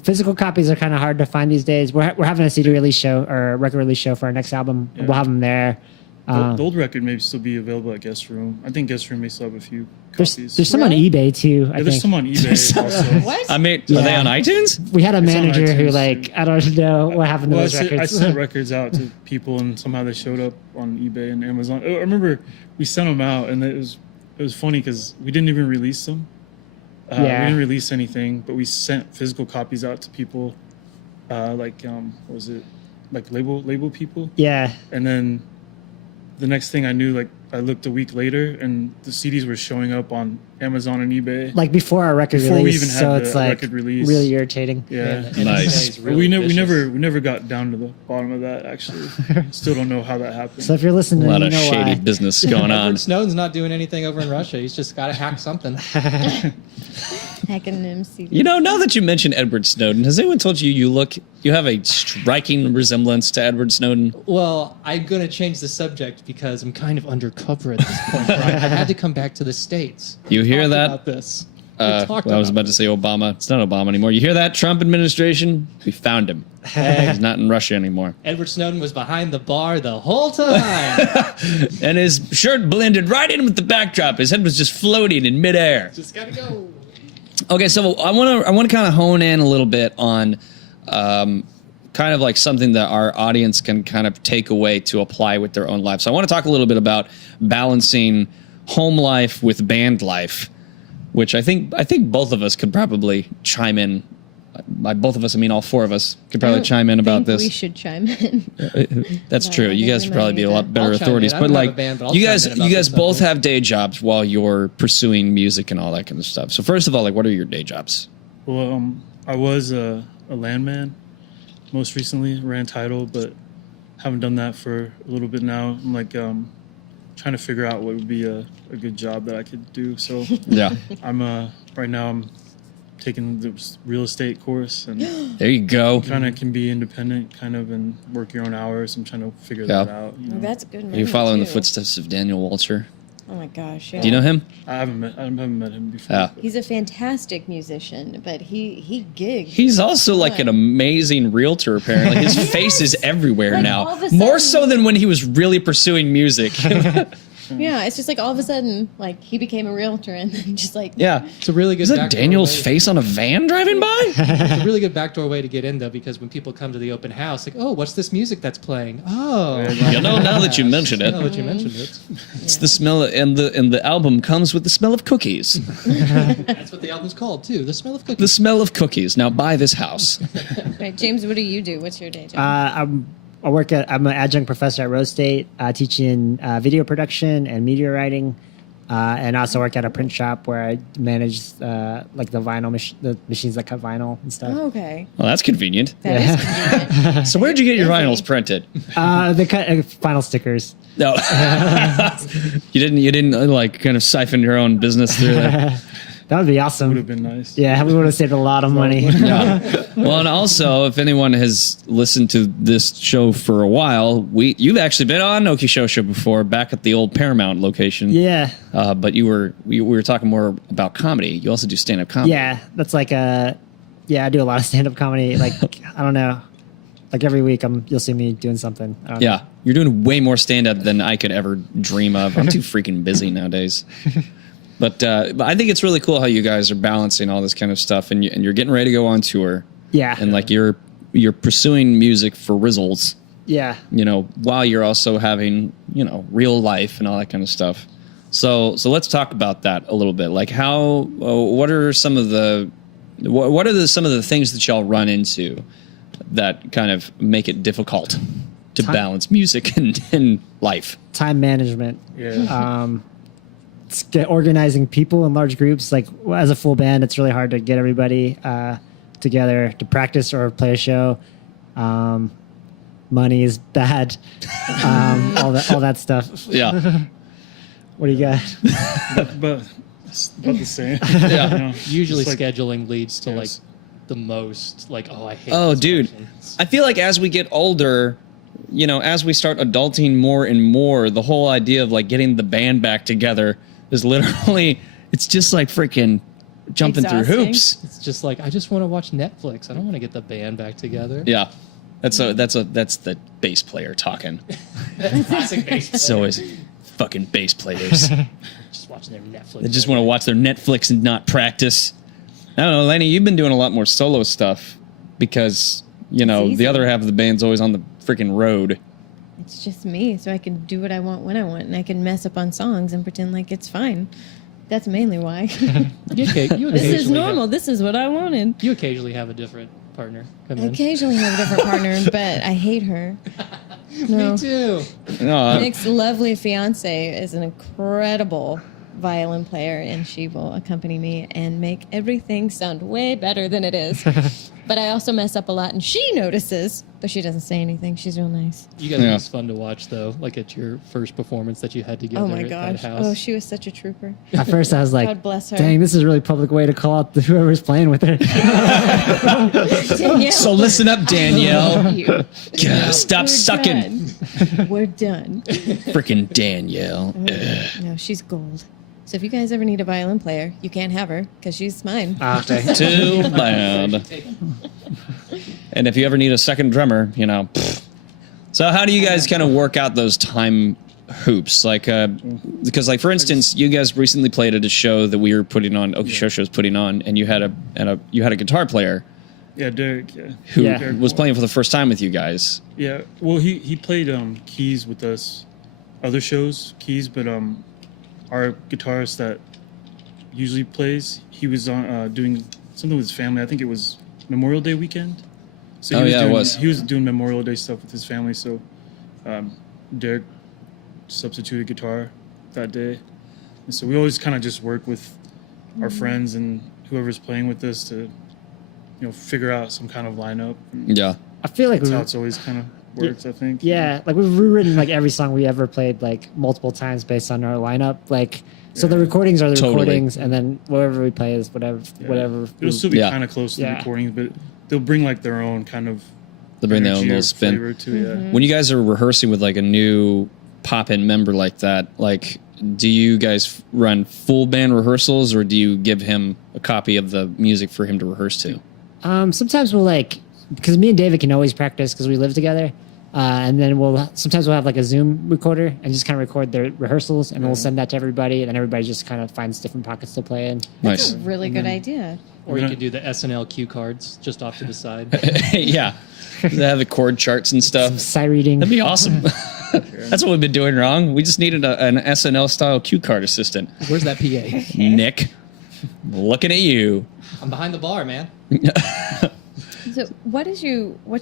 Physical copies are kind of hard to find these days. We're having a CD release show or a record release show for our next album. Yeah. We'll have them there. The old record may still be available at Guest Room. I think Guest Room may still have a few copies. There's some on Really? eBay too. I Yeah, there's think some on eBay also. What? I mean, are they Yeah. on iTunes? we had a It's on manager who iTunes, like too. I don't know what happened to Well, those I records. sent records out to people, and somehow they showed up on eBay and Amazon. I remember we sent them out, and it was funny because we didn't even release them. We Yeah. didn't release anything, but we sent physical copies out to people, like what was it, like label people, Yeah. and then the next thing I knew, like I looked a week later, and the CDs were showing up on Amazon and eBay. Like before our record Before we release, even had so the it's like record release. really irritating. Yeah. And Nice. it's But really we vicious. never got down to the bottom of that. Actually, still don't know how that happened. So if you're listening, A lot you of know shady why. business going on. Edward Snowden's not doing anything over in Russia. He's just got to hack something. Hacking them CDs. You know, now that you mention Edward Snowden, has anyone told you you have a striking resemblance to Edward Snowden? Well, I'm going to change the subject because I'm kind of undercover at this point. Right? I had to come back to the States. You hear Talked that? About this. I was about to say Obama. It's not Obama anymore. You hear that, Trump administration? We found him. He's not in Russia anymore. Edward Snowden was behind the bar the whole time. And his shirt blended right in with the backdrop. His head was just floating in midair. Just got to go. Okay, so I want to kind of hone in a little bit on kind of like something that our audience can kind of take away to apply with their own life. So I want to talk a little bit about balancing home life with band life, which I think both of us could probably chime in. By both of us, I mean all four of us could probably chime in about this. We should chime in. That's But true. I You think guys we would might probably be a need lot to- better I'll chime authorities. in. I But don't have like, a band, but I'll you chime guys, in about you guys this both subject. have day jobs while you're pursuing music and all that kind of stuff. So first of all, like, what are your day jobs? Well, I was a landman. Most recently, ran Tidal, but haven't done that for a little bit now. I'm like trying to figure out what would be a good job that I could do. So Yeah, I'm right now I'm taking the real estate course and there you go. kind of can be independent, kind of, and work your own hours. I'm trying to figure Yeah. that out. You know? Well, that's good. You're money, following the too. footsteps of Daniel Walter. Oh my gosh. Yeah. Do you know him? I haven't met him before. Yeah. He's a fantastic musician, but he gigs. He's also like an amazing realtor, apparently. His face is everywhere Like, now. all of a More sudden- so than when he was really pursuing music. Yeah, it's just like all of a sudden, like he became a realtor and then just like Yeah. It's a really good Is that backdoor Daniel's way. face on a van driving by? It's a really good backdoor way to get in, though, because when people come to the open house, like, oh, what's this music that's playing? Oh, You know, now that you mention now it, that you mentioned it, it's the smell, and the album comes with the smell of cookies. that's what the album's called too. The smell of cookies. The smell of cookies. Now buy this house. Right, James, what do you do? What's your day job? I'm an adjunct professor at Rose State, teaching video production and media writing, and I also work at a print shop where I manage like the the machines that cut vinyl and stuff. Oh, okay. Well, that's convenient. That is convenient. So where'd you get your Busy. vinyls printed? They cut vinyl stickers. No, you didn't like kind of siphon your own business through there. That would be Would have awesome. been nice. Yeah, we would have saved a lot of money. Yeah. Well, and also, if anyone has listened to this show for a while, you've actually been on Noki Show before, back at the old Paramount location. Yeah, But we were talking more about comedy. You also do stand up comedy. yeah, that's like I do a lot of stand up comedy. Like I don't know, like every week you'll see me doing something. I don't know. Yeah. You're doing way more stand up than I could ever dream of. I'm too freaking busy nowadays. But I think it's really cool how you guys are balancing all this kind of stuff, and you're getting ready to go on tour, Yeah, and like you're pursuing music for Rizzles, yeah. while you're also having real life and all that kind of stuff. So let's talk about that a little bit. Like what are some of the things that y'all run into that kind of make it difficult to balance music and life? Time management. Yeah. Organizing people in large groups. Like as a full band, it's really hard to get everybody together to practice or play a show. Money is bad. All that stuff. Yeah. What do you got? but it's about the same. Yeah. You know, Usually it's like- scheduling leads to Yes. like the most like, oh, I hate Oh, this dude. person. I feel like as we get older, as we start adulting more and more, the whole idea of like getting the band back together is literally, it's just like freaking jumping through Exhausting. hoops. It's just like, I just want to watch Netflix. I don't want to get the band back together. Yeah. That's the bass player talking. Classic bass It's player. always fucking bass players. Just watching their Netflix. They just want to watch their Netflix and not practice. I don't know, Laney, you've been doing a lot more solo stuff because, easy. the other half of the band's always on the freaking road. It's just me, so I can do what I want when I want, and I can mess up on songs and pretend like it's fine. That's mainly why. You This is occasionally normal. have- This is what I wanted. you occasionally have a different partner come I in. occasionally have a different partner, but I hate her. No. Me too. No, Nick's lovely fiance is an incredible violin player, and she will accompany me and make everything sound way better than it is. But I also mess up a lot, and she notices, but she doesn't say anything. She's real nice. You guys are just fun to watch, though. Like at your first performance that you had together Oh my at gosh. that house. Oh, she was such a trooper. At first, I was like, God bless her. dang, this is a really public way to call out whoever's playing with her. Danielle, so listen up, Danielle. you. Yeah, stop We're sucking, done. We're done. freaking Danielle. No, she's gold. So if you guys ever need a violin player, you can't have her because she's mine. Okay. Too bad. And if you ever need a second drummer, you know. pfft. So how do you guys kind of work out those time hoops? Like, because like for instance, you guys recently played at a show that we were putting on. Oki Show was putting on, and you had a guitar player Yeah, Derek. Yeah. who Yeah. was playing for the first time with you guys. Yeah. Well, he played keys with us, other shows keys, but our guitarist that usually plays, he was on doing something with his family. I think it was Memorial Day weekend. So It was. He was doing Memorial Day stuff with his family. So Derek substituted guitar that day, and so we always kind of just work with our friends and whoever's playing with us to, figure out some kind of lineup. Yeah. I feel like That's how it's always kind of works. I think. yeah, like we've rewritten like every song we ever played like multiple times based on our lineup. Like, so the recordings are the Totally. recordings, and then whatever we play is whatever. It'll still be Yeah. kind of close to the Yeah. recordings, but they'll bring like their own kind of. They bring their own energy little or spin. flavor to it. Yeah. When you guys are rehearsing with like a new pop-in member like that, like, do you guys run full band rehearsals, or do you give him a copy of the music for him to rehearse to? Sometimes we'll like, because me and David can always practice because we live together. And then sometimes we'll have like a Zoom recorder and just kind of record the rehearsals, and we'll send that to everybody, and then everybody just kind of finds different pockets to play in. Nice. Really good idea. Or you could do the SNL cue cards just off to the side. Yeah. They have the chord charts and stuff. Sight reading. That'd be awesome. That's what we've been doing wrong. We just needed an SNL style cue card assistant. Where's that PA? Nick, looking at you. I'm behind the bar, man. So what's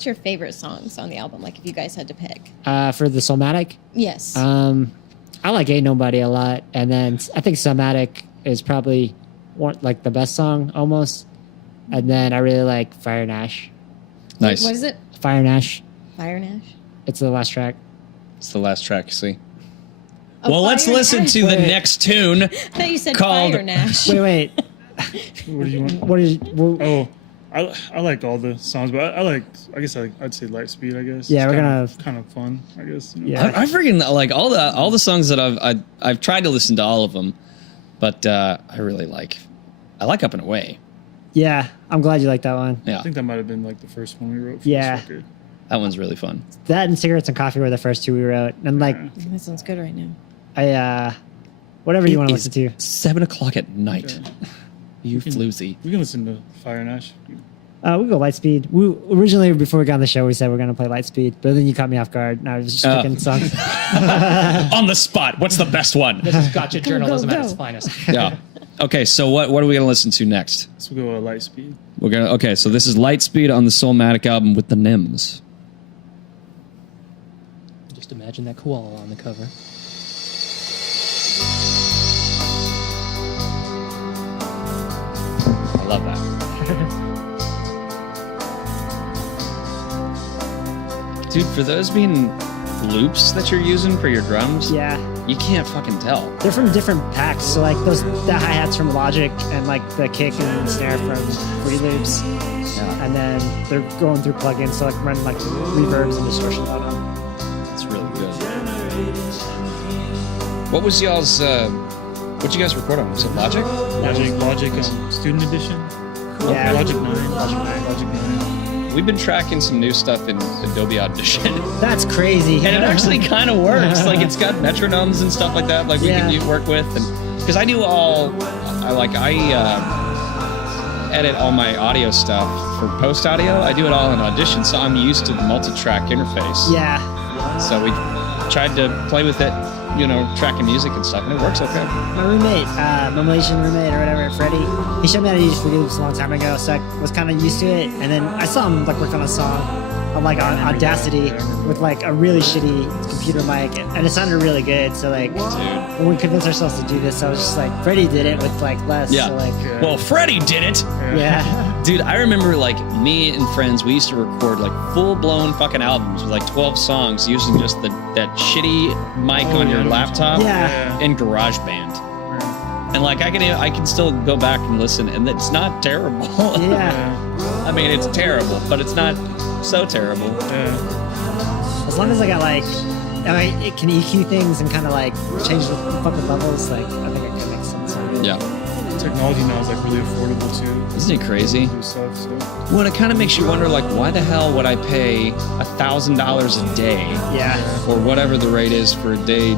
your favorite songs on the album? Like if you guys had to pick. For the Soulmatic, Yes. I like Ain't Nobody a lot, and then I think Soulmatic is probably like the best song almost, and then I really like Fire and Ash. Nice. What is it? Fire and Ash. Fire and Ash? It's the last track. It's the last track, you see. Oh, Well, let's Fire and listen Ash. to the Wait. next tune. I thought you said called- Fire and Ash. Wait. What do you want? What is? Oh, I like all the songs, but I guess I'd say Lightspeed. I guess. Yeah, It's we're kind of fun. I guess. Yeah. I freaking like all the songs that I've tried to listen to all of them, but I really like Up and Away. Yeah, I'm glad you like that one. Yeah, I think that might have been like the first one we wrote. For Yeah. This record. that one's really fun. That and Cigarettes and Coffee were the first two we wrote, and like That sounds good right now. whatever you It want to is listen to. 7:00 at night. Yeah. You floozy. We can listen to Fire and Ash. We go Lightspeed. We originally, before we got on the show, we said we're gonna play Lightspeed, but then you caught me off guard, and I was just picking songs. On the spot. What's the best one? This is gotcha journalism go. at its finest. Yeah. Okay, so what are we gonna listen to next? So we'll go Lightspeed. Okay, so this is Lightspeed on the Soulmatic album with the Nghiems. Just imagine that koala on the cover. I love that. Dude, for those being loops that you're using for your drums, Yeah, you can't fucking tell. they're from different packs. So like the hi-hats from Logic, and like the kick and snare from Free Loops, Yeah, and then they're going through plugins, so like running like reverbs and distortions on them. it's really good. What was y'all's? What you guys record on? Was it Logic? Logic Student Edition. Yeah. Logic 9. Logic 9. We've been tracking some new stuff in Adobe Audition, That's crazy. and it actually kind of works. Like it's got metronomes and stuff like that. Like we can work with, and because I do edit all my audio stuff for post audio. I do it all in Audition, so I'm used to the multi-track interface. Yeah. So we tried to play with it, tracking music and stuff, and it works okay. My roommate, my Malaysian roommate or whatever, Freddie, he showed me how to use Free Loops a long time ago, so I was kind of used to it. And then I saw him like work on a song, on like on Audacity with like a really shitty computer mic, and it sounded really good. So like when we convinced ourselves to do this, I was just like, Freddie did it with like less. Yeah. So like, Well, Freddie did it. yeah. Dude, I remember like me and friends, we used to record like full-blown fucking albums with like 12 songs using just that shitty mic on your laptop Yeah. in GarageBand. And like I can still go back and listen, and it's not terrible. Yeah. I mean, it's terrible, but it's not so terrible. As long as I got like, I mean, it can EQ things and kind of like change the fucking levels. Like, I think it could make sense. Yeah. Technology now is like really affordable too. Isn't it crazy? Do stuff, so. Well, it kind of makes you wonder, like, why the hell would I pay $1,000 a day Yeah. or whatever the rate is for a day,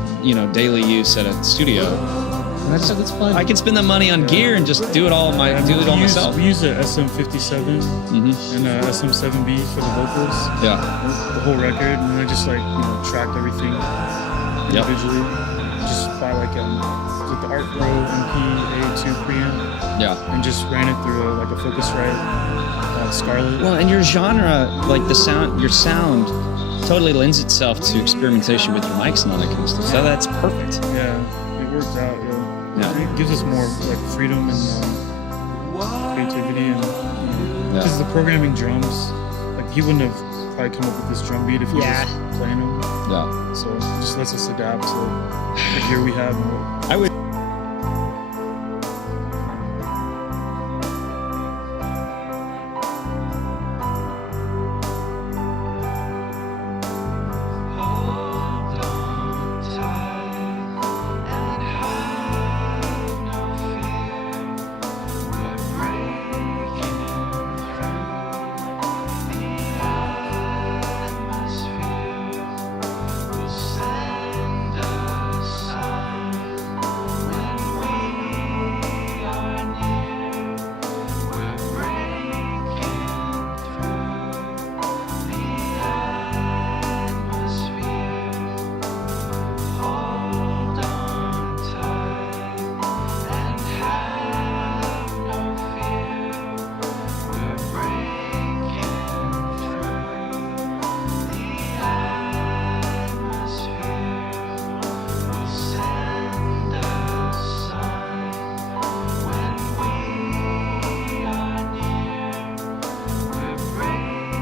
daily use at a studio? That's fun. I can spend the money on gear and just do it all myself. We use the SM57 Mm-hmm. and SM7B for the vocals, Yeah. the whole record, and I just like tracked everything Yep. individually. Just by like the Art Pro MP-A2 preamp, Yeah. and just ran it through like a Focusrite Scarlett. Well, and your genre, like your sound totally lends itself to experimentation with your mics and all that kind of stuff. So that's perfect. Yeah, it worked out. Yeah. It gives us more like freedom and creativity, and because the programming drums, like he wouldn't have probably come up with this drum beat if he was just playing them. Yeah. So it just lets us adapt to the gear we have. And what, I would. Hold on tight and have no fear. We're breaking through the atmosphere. We'll send a sign when we are near. We're breaking through the atmosphere. Hold on tight and have no fear. We're breaking through the atmosphere. We'll send a sign when we are near. We're breaking.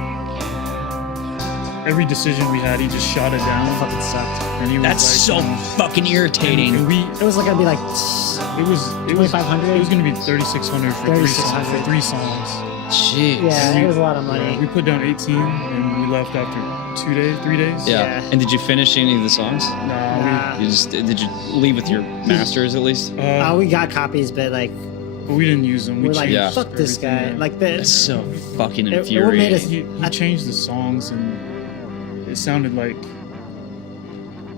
every decision we had, he just shot it down. Fucking sucked. And he was That's so like, fucking irritating. And we, It was like, I'd be like, it was 2,500? It was gonna be 3,600 for three songs. 3,600. For 3 songs. Jeez. yeah, it was a lot of Yeah, money. we put down 18 and we left after 3 days. Yeah. Yeah. And did you finish any of the songs? Nah, Did you leave with your masters at least? We got copies, but like, but we didn't use them. We we're like, changed Yeah. fuck this guy. everything, yeah. Like, That's so fucking It made infuriating. us- He changed the songs, and it sounded like,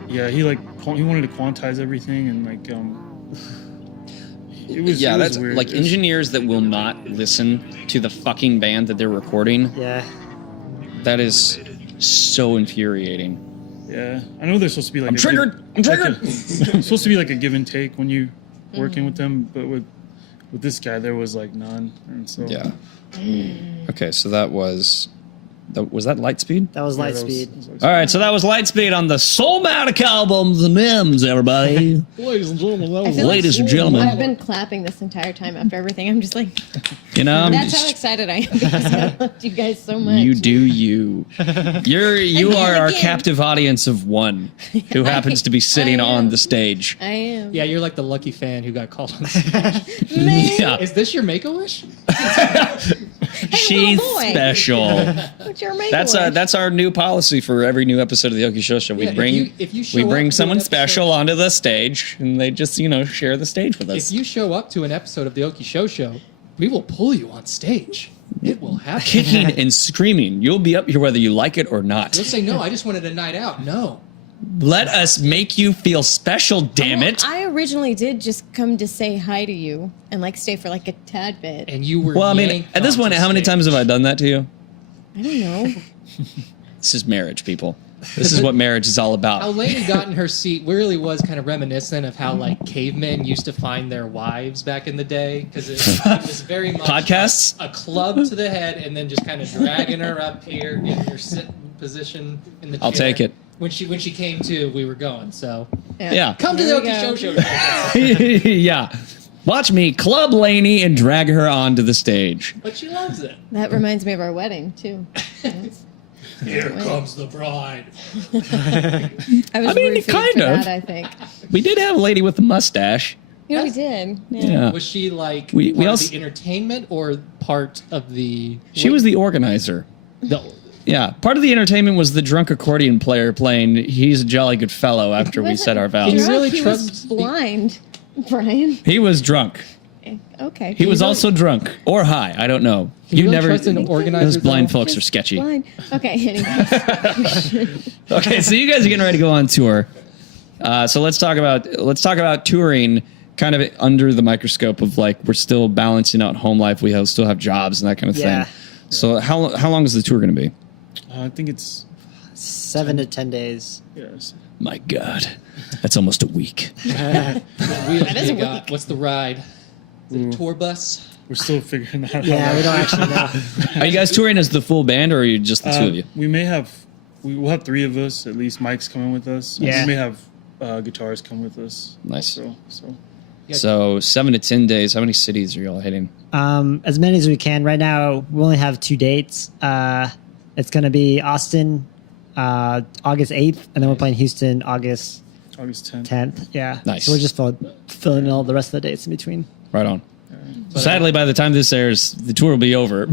yeah, he wanted to quantize everything, and like it was That's weird. like It was- engineers that will not listen to the fucking band that they're recording. yeah. That is so infuriating. Yeah, I know there's supposed to be like I'm triggered. I'm triggered. It's supposed to be like a give and take when you working with them, but with this guy there was like none, and so Yeah. Okay, so that was that Lightspeed? That was yeah, that Lightspeed. was All right, so that was Lightspeed on the Soulmatic album, The Nghiems, everybody. Ladies and gentlemen, that I was feel Ladies and I've gentlemen, been clapping this entire time after everything. I'm just like, I'm that's how just- excited I am because I loved you guys so much. you do you. You And are our again. captive audience of one who happens to be sitting I on am. the stage. I am. Yeah, you're like the lucky fan who got called on stage. Man, Yeah, Is this your Make-A-Wish? she's little boy. special. what's your make That's our new policy for every new episode of the Oki Show. We Yeah, if bring you show we up bring to someone an special episode- onto the stage, and they just share the stage with us. If you show up to an episode of the Oki Show, we will pull you on stage. It will happen. Kicking and screaming, you'll be up here whether you like it or not. You'll say, no, I just wanted a night out. No. Let us make you feel special, damn it. I originally did just come to say hi to you and like stay for like a tad bit. And you were Well, I mean, yanked at this onto point, how many stage. times have I done that to you? I don't know. This is marriage, people. This is what marriage is all How about. Laney got in her seat really was kind of reminiscent of how like cavemen used to find their wives back in the day, because it was very much Podcasts? a club to the head and then just kind of dragging her up here in your sitting position in the chair. I'll take it. When she came to, we were going. So Yeah. come to There the we Okie go. Show. Yeah. Watch me club Laney and drag her onto the stage. But she loves it. That reminds me of our wedding too. Here comes the bride. I was I mean, rooting kind for of. that, I think. We did have a lady with a mustache. Yeah, we did. Yeah. Was she like We part also- of the entertainment or part of the? She was the organizer. The, Yeah. Part of the entertainment was the drunk accordion player playing He's a Jolly Good Fellow after we Wasn't said our vows. Can you drunk, really he trust- was blind, Brian. He was drunk. Okay. He was really- also drunk or high. I don't know. Can you really trust an organizer, Those blind though? folks are Just sketchy. blind. Okay. Anyway. Okay, so you guys are getting ready to go on tour. So let's talk about touring, kind of under the microscope of like we're still balancing out home life. We still have jobs and that kind of Yeah. thing. So how long is the tour going to be? I think it's 7 to 10 days. yes. My God, that's almost a week. That is a week. What's the ride? Is it a tour bus? We're still figuring that out. Yeah, we don't actually know. Are you guys touring as the full band, or are you just the two of you? We'll have 3 of us. At least Mike's coming with us. Yeah. We may have guitars come with us. Nice. So So 7 to 10 days. How many cities are y'all hitting? As many as we can. Right now, we only have 2 dates. It's going to be Austin, August 8th, and then we're playing Houston August August 10th. 10th. Yeah. Nice. So we're just filling all the rest of the dates in between. Right on. Sadly, by the time this airs, the tour will be over.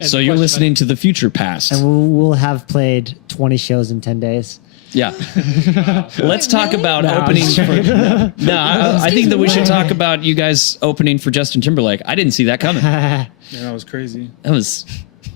So you're listening to the future past. And we'll have played 20 shows in 10 days. Yeah. Let's talk really? about No, opening I'm for. No, I think that we should talk about you guys opening for Justin Timberlake. I didn't see that coming. That Yeah, that was crazy. was,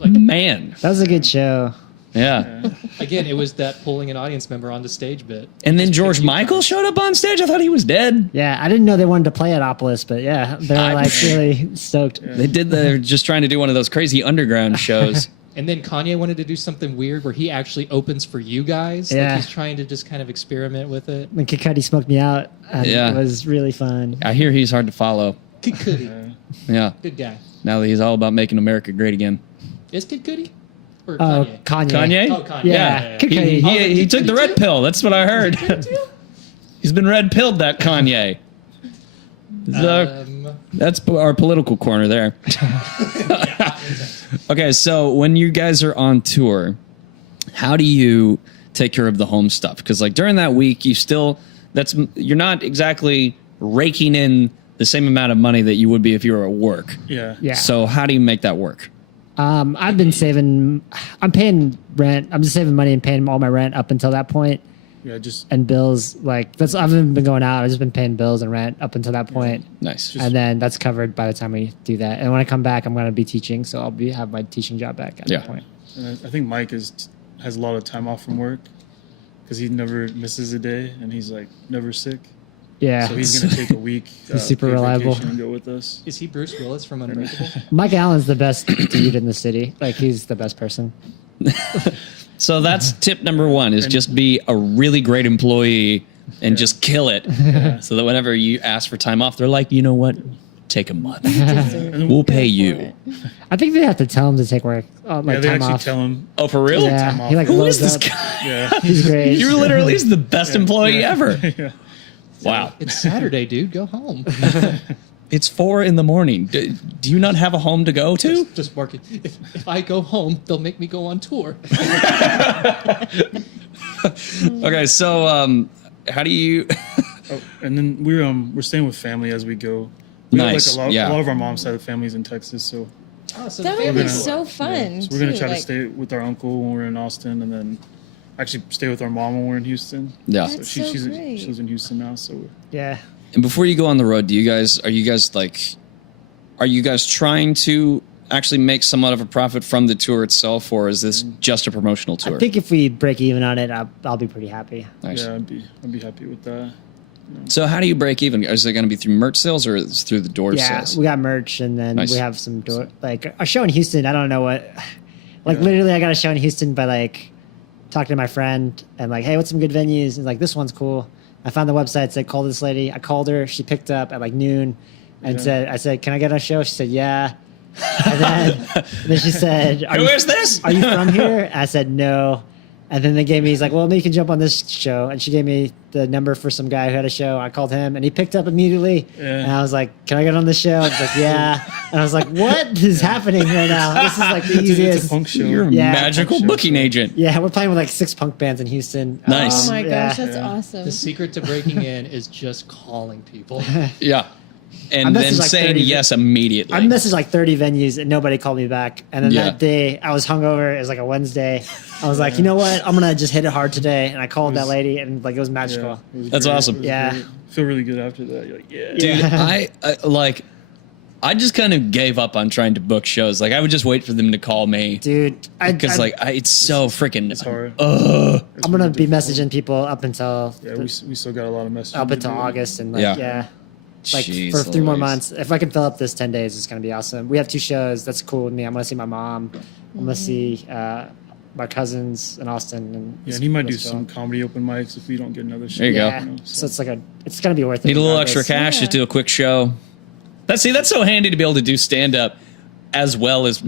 man. That was a good show. Yeah. Again, it was that pulling an audience member onto stage bit. And then Just George picked you Michael guys. showed up on stage. I thought he was dead. Yeah, I didn't know they wanted to play at Opolis, but yeah, they were like really stoked. They're just trying to do one of those crazy underground shows. And then Kanye wanted to do something weird where he actually opens for you guys. Yeah. Like he's trying to just kind of experiment with it. And Kid Cudi smoked me out. And Yeah. It was really fun. I hear he's hard to follow. Kid Cudi. Yeah. Good guy. Now that he's all about making America great again. Is Kid Cudi? Or Oh, Kanye? Kanye. Kanye? Oh, Kanye. Yeah. Kid He, Cudi. he, he took the red pill. That's what I heard. He's been red pilled, that Kanye. That's our political corner there. Okay, so when you guys are on tour, how do you take care of the home stuff? Because like during that week, you're not exactly raking in the same amount of money that you would be if you were at work. Yeah. Yeah. So how do you make that work? I've been saving. I'm paying rent. I'm just saving money and paying all my rent up until that point, Yeah, just and bills. Like I haven't been going out. I've just been paying bills and rent up until that point. Nice. And then that's covered by the time we do that. And when I come back, I'm going to be teaching, so I'll have my teaching job back at that point. and I think Mike has a lot of time off from work because he never misses a day and he's like never sick. Yeah. So he's gonna take a week. He's super paid reliable. vacation and go with us. Is he Bruce Willis from Unbreakable? Mike Allen's the best dude in the city. Like he's the best person. So that's tip number one is just be a really great employee and just kill it. So that whenever you ask for time off, they're like, you know what? Take a month. We'll pay you. I think they have to tell him to take work, like Yeah, they time actually off. tell him. Oh, for real? Yeah, time off. he like Who is loads this up. guy? Yeah. He's great. You literally is the best employee ever. Yeah. Wow. It's Saturday, dude. Go home. It's 4 a.m. Do you not have a home to go to? Just working. If I go home, they'll make me go on tour. Okay, so how do you? Oh, and then we're staying with family as we go. We have, Nice, Like yeah. a lot of our mom's side of the family's in Texas, so Oh, so That the would be family- so fun. so we're gonna too, try to like- stay with our uncle when we're in Austin, and then actually stay with our mom when we're in Houston. Yeah. That's So so she's great. she lives in Houston now, so Yeah. And before you go on the road, are you guys trying to actually make somewhat of a profit from the tour itself, or is this just a promotional tour? I think if we break even on it, I'll be pretty happy. Nice. yeah, I'd be happy with that. So how do you break even? Is it going to be through merch sales or is it through the door Yeah, sales? we got merch, and then Nice. we have some door. Like our show in Houston, I don't know what. Like Yeah. literally, I got a show in Houston by like talking to my friend and like, hey, what's some good venues? And like, this one's cool. I found the website, said, call this lady. I called her. She picked up at like noon and I said, can I get on a show? She said, yeah. And then she said, Who is this? Are you from here? I said, no. And then he's like, well, maybe you can jump on this show. And she gave me the number for some guy who had a show. I called him and he picked up immediately. Yeah. And I was like, can I get on the show? I was like, yeah. And I was like, what is happening right now? This is like the easiest. It's a punk show. You're a magical booking agent. Yeah, we're playing with like 6 punk bands in Houston. Nice. Oh my gosh, that's awesome. The secret to breaking in is just calling people. Yeah. And then like saying 30 yes immediately. I messaged like 30 venues and nobody called me back. And then that day I was hungover. It was like a Wednesday. I was like, you know what? I'm going to just hit it hard today. And I called that lady and like it was magical. Yeah, it was That's great. awesome. It was Yeah. great. Feel really good after that. You're like, yeah. Dude, I just kind of gave up on trying to book shows. Like I would just wait for them to call me. Dude, Because it's so freaking. It's hard. I'm going to be messaging people up until Yeah, we still got a lot of messages. up until August and like, Yeah. like Jeez for 3 more Louise. months. If I can fill up this 10 days, it's going to be awesome. We have 2 shows. That's cool with me. I'm going to see my mom. I'm going to see my cousins in Austin. And Yeah, and he might do let's go. some comedy open mics if we don't get another show. There you go. Yeah. So it's like it's going to be worth it. Need a little regardless. extra cash, just do a quick show. That's so handy to be able to do stand up as well as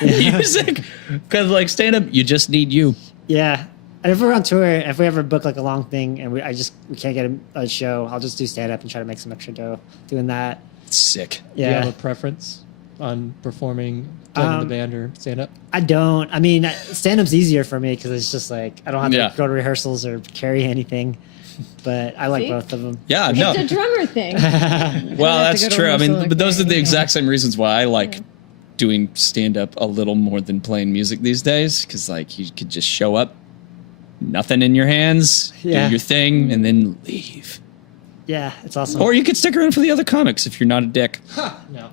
music. Because like stand up, you just need you. Yeah. And if we're on tour, if we ever book like a long thing and we can't get a show, I'll just do stand up and try to make some extra dough doing that. Sick. Do you have Yeah. a preference on performing, joining the band, or stand up? I don't. I mean, stand up's easier for me because it's just like I don't have to Yeah. go to rehearsals or carry anything. But I like See? both of them. Yeah, no. It's a drummer thing. Well, have to that's go to true. I rehearsal mean, or but those are the carry. exact same reasons why I like doing stand up a little more than playing music these days. Because like you could just show up, nothing in your hands, Yeah. do your thing, and then leave. Yeah, it's awesome. Or you could stick around for the other comics if you're not a dick. No.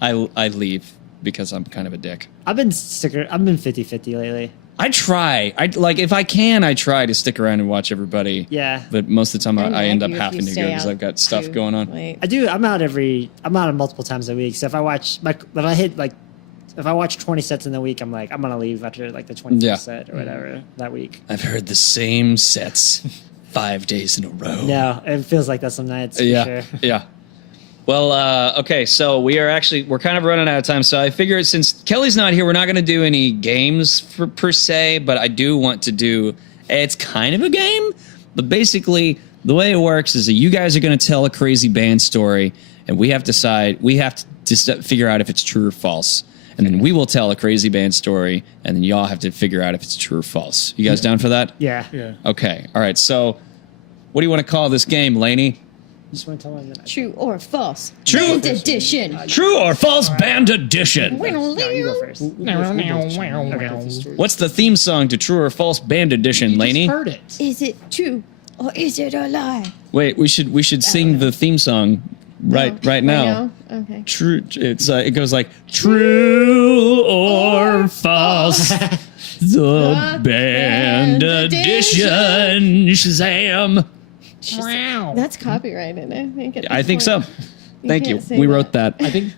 I leave because I'm kind of a dick. I've been 50-50 lately. I try. If I can, I try to stick around and watch everybody. Yeah. But most of the time, And I end up if you having to stay go because out I've got stuff too going on. late. I do. I'm out multiple times a week. So if I watch if I watch 20 sets in the week, I'm like, I'm going to leave after like the 21st Yeah. set or whatever that week. I've heard the same sets 5 days in a row. No, it feels like that some nights. For Yeah. Sure. Yeah. Well, okay, so we're kind of running out of time. So I figured since Kelly's not here, we're not going to do any games per se, but I do want to do, it's kind of a game, but basically the way it works is that you guys are going to tell a crazy band story, and we have to just figure out if it's true or false. And then we will tell a crazy band story, and then y'all have to figure out if it's true or false. You guys down for that? Yeah. Yeah. Okay. All right. So what do you want to call this game, Laney? Just want to tell them that. True or false? True. Band edition. True or false band edition? No, you go first. What's the theme song to True or False Band Edition, Laney? Heard it. Is it true or is it a lie? Wait, we should sing the theme song right now. Okay. True. It goes like True or False, the Band Edition. Shazam! That's copyrighted. I think. I think so. Thank you. can't say We that. wrote that. I think.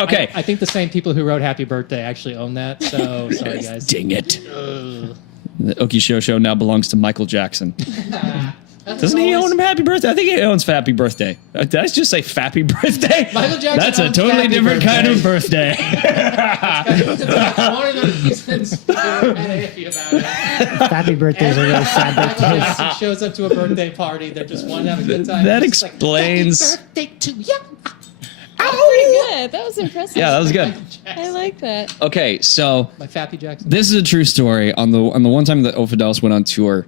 Okay. I think the same people who wrote "Happy Birthday" actually own that. So sorry, guys. Dang it. The Okie Show now belongs to Michael Jackson. Doesn't he own him Happy Birthday? I think he owns Fappy Birthday. Did I just say Fappy Birthday? Michael Jackson That's a owns totally Fappy different kind of birthday. One of the reasons people are kind of iffy about it. Happy birthdays are really sad Michael birthdays. Jackson shows up to a birthday party. They're just wanting to have a good time. That It's just explains. Happy birthday to you. That's pretty good. That was impressive. Yeah, that was good. I like that. Okay, so My Fappy Jackson. this is a true story. On the one time that Ophidalis went on tour,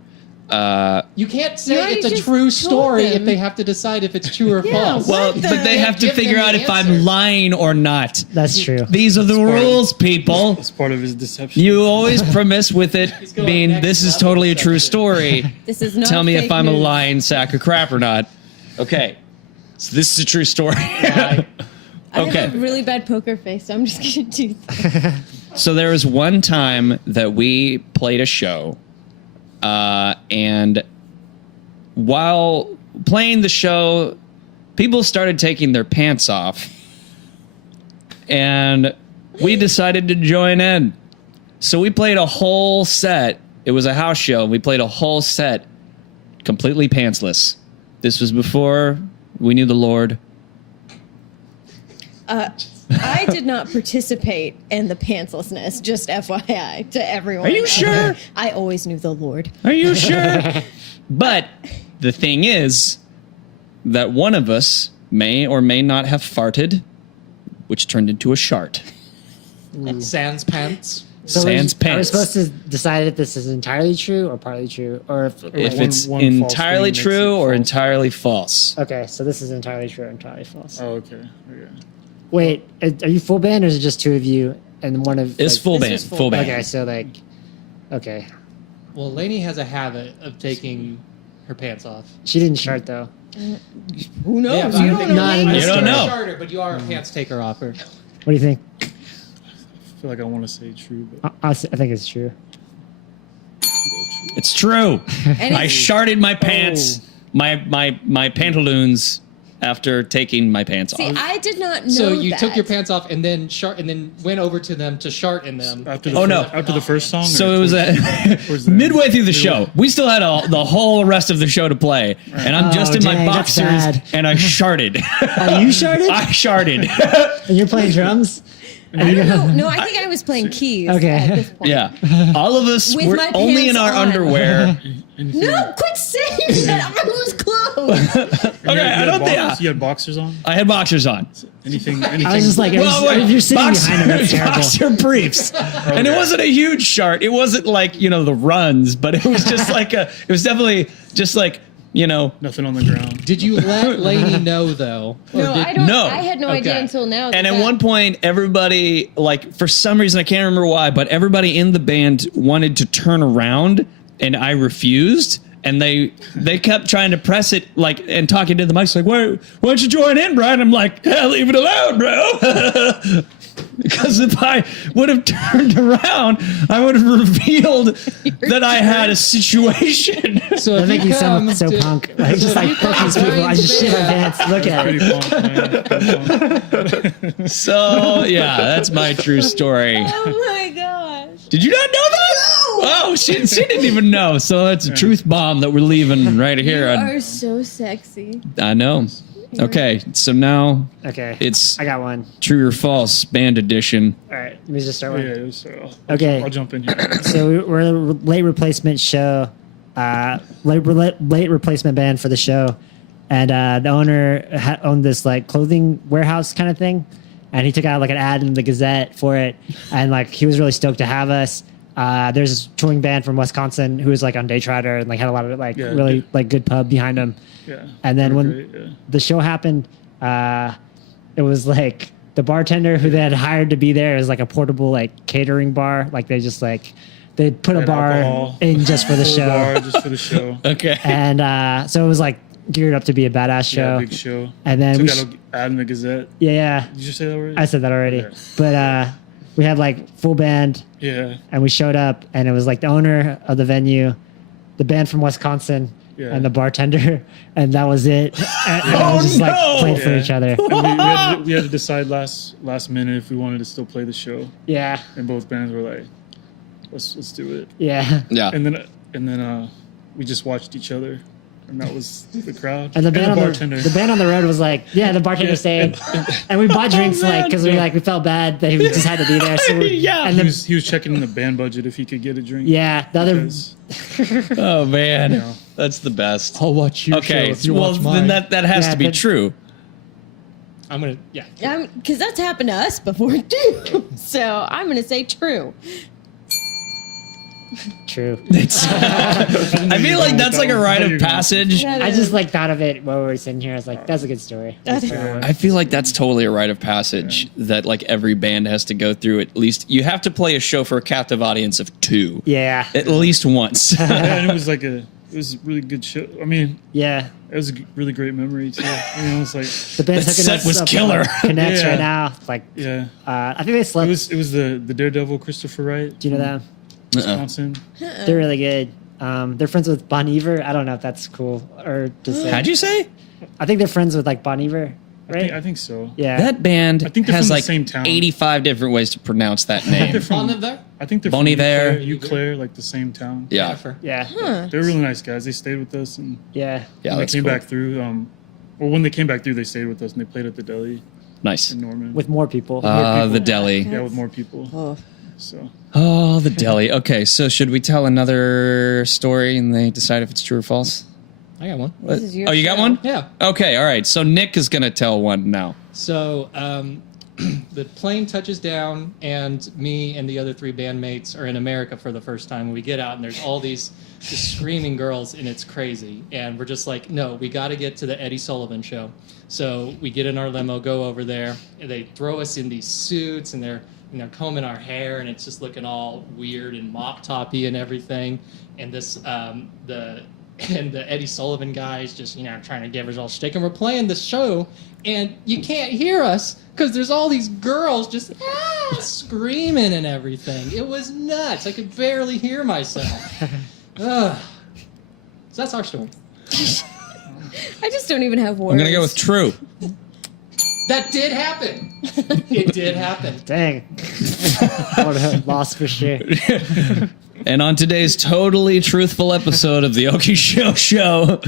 You can't You say already it's a just true told story them. if they have to decide if it's true or Yeah, false. well, What but they the- have to Give them figure the out if I'm answer. lying or not. That's true. These are the rules, people. It's part of his deception. You always premise with it going being next this is level totally a true deception. story. This is not. Tell me if fake I'm a news. lying sack of crap or not. Okay, so this is a true story. I Okay. have a really bad poker face, so I'm just gonna do that. So there was one time that we played a show, and while playing the show, people started taking their pants off, and we decided to join in. So we played a whole set. It was a house show. We played a whole set completely pantsless. This was before we knew the Lord. I did not participate in the pantslessness, just FYI to everyone. Are you sure? I always knew the Lord. Are you sure? But the thing is that one of us may or may not have farted, which turned into a shart. Sans pants. So Sans Are we pants. supposed to decide if this is entirely true or partly true, or if If One- it's one false entirely thing makes true it or false. entirely false. okay? So this is entirely true or entirely false. Oh, okay. Okay. Wait, are you full band or is it just two of you and one of? It's like- full This band. was full Full band. Okay, so like, okay, Well, Laney has a habit of taking her pants off. she didn't shart though. Who knows? Yeah, you I don't think- know. Not in me. this You don't story. know. Charter, but you are a pants taker offer. What do you think? I feel like I want to say true, but I think it's true. It's true. And I it's- sharted my pants, my pantaloons after taking my pants See, off. I did not know So you that. took your pants off and then went over to them to shart in them. after the Oh, no. after the first song. So or it was towards the end? midway through the show. We still had the whole rest of the show to play, and I'm just Oh, in my dang, that's boxers, bad. and I sharted. Oh, you sharted? I sharted. And you're playing drums? I don't know. No, I think I was playing keys Okay. at this point. Yeah, all of us With were my only in pants our on. underwear. No, quit saying that. Who's clothes? Okay, I don't think You had boxers on. I had boxers on. Anything? I was just like, Well, if you're sitting behind him, that's terrible. boxer briefs, and it wasn't a huge shart. It wasn't like the runs, but it was just like it was definitely just like Nothing on the ground. Did you let Laney know though? Or No, did- I don't. No. I had no idea Okay. until now. And at one point, everybody, like, for some reason, I can't remember why, but everybody in the band wanted to turn around, and I refused. And they kept trying to press it, like, and talking to the mics, like, why don't you join in, Brian? I'm like, hell, leave it alone, bro. Because if I would have turned around, I would have revealed that I had a situation. So That if make you you sound come so to- punk. Like, just like, fuck these people. I just shit my pants. Look at Pretty it. fun, man. So, yeah, that's my true story. Oh my gosh. Did you not know that? Oh, she didn't even know. So it's a truth bomb that we're leaving right here. You are so sexy. I know. Okay, so now Okay. it's I got one. true or false band edition. All right. Let me just start Yeah, with. it was, Okay. I'll jump in here. So we're a late replacement show, late replacement band for the show, and the owner owned this like clothing warehouse kind of thing, and he took out like an ad in the Gazette for it, and like he was really stoked to have us. There's this touring band from Wisconsin who was like on Day Trotter and like had a lot of like Yeah, really dude. like good pub behind him. Yeah. And then They were when great, yeah. the show happened, it was like the bartender who they had hired to be there is like a portable like catering bar. Like they just like they put a Had bar alcohol. in just for the Full show. bar just for the show. Okay. And so it was like geared up to be a badass Yeah, show. big show. And then we Took out an ad in the Gazette. yeah, Did you say that already? I said that already. Yeah. But we had like full band, Yeah. and we showed up, and it was like the owner of the venue, the band from Wisconsin, Yeah. and the bartender, and that was it. And Oh, we just like no! played for Yeah. each other. And we had to decide last minute if we wanted to still play the show, Yeah, and both bands were like, "Let's do it." yeah. Yeah. And then we just watched each other, and that was the crowd And the band on bartender. the band on the road was like, yeah, the bartender Yeah. stayed, and we bought drinks like because we felt bad that he just had to be there. So Yeah. and he was checking in the band budget if he could get a drink. yeah, the other Because, Oh man, you know, that's the best. I'll watch your show Okay, if you well watch then mine. that has Yeah, to be but- true. I'm gonna Because that's happened to us before too. So I'm going to say true. true. I feel like that's like a rite of passage. I just like thought of it while we were sitting here. I was like, that's a good story. That's That's a good one. I feel like that's totally a rite of passage that like every band has to go through. At least you have to play a show for a captive audience of 2. Yeah, At least once. yeah, and it was a really good show. I mean, yeah. it was a really great memory too. It's like, The band's That hooking set us was up killer. with Connects Yeah. right now. Like, yeah, I think they slept. it was the Daredevil Christopher Wright. Do you know them? Wisconsin. They're really good. They're friends with Bon Iver. I don't know if that's cool or to say. How'd you say? I think they're friends with like Bon Iver. right? I think so. Yeah. That band I think they're has from the like same town. 85 different ways to pronounce that name. They're from, On there? I think they're Bon from Iver. Eau Claire, like the same town. Yeah. Jennifer. Yeah. They're really nice guys. They stayed with us, and Yeah. Yeah, when they that's came cool. back through. When they came back through, they stayed with us, and they played at the deli Nice. in Norman. With more people. The deli. yeah, with more people. Oh. So Oh, the deli. Okay, so should we tell another story and they decide if it's true or false? I got one. This is your Oh, you got show. one? Yeah. Okay, all right. So Nick is going to tell one now. So the plane touches down, and me and the other 3 bandmates are in America for the first time. We get out, and there's all these just screaming girls, and it's crazy. And we're just like, no, we got to get to the Eddie Sullivan show. So we get in our limo, go over there, and they throw us in these suits, and they're combing our hair, and it's just looking all weird and mop toppy and everything. And this the Eddie Sullivan guy is just trying to give us all shtick, and we're playing the show, and you can't hear us because there's all these girls just screaming and everything. It was nuts. I could barely hear myself. Ugh. So that's our story. I just don't even have words. I'm going to go with true. That did happen. It did happen. Dang. What a loss for sure. And on today's totally truthful episode of the Oki Show.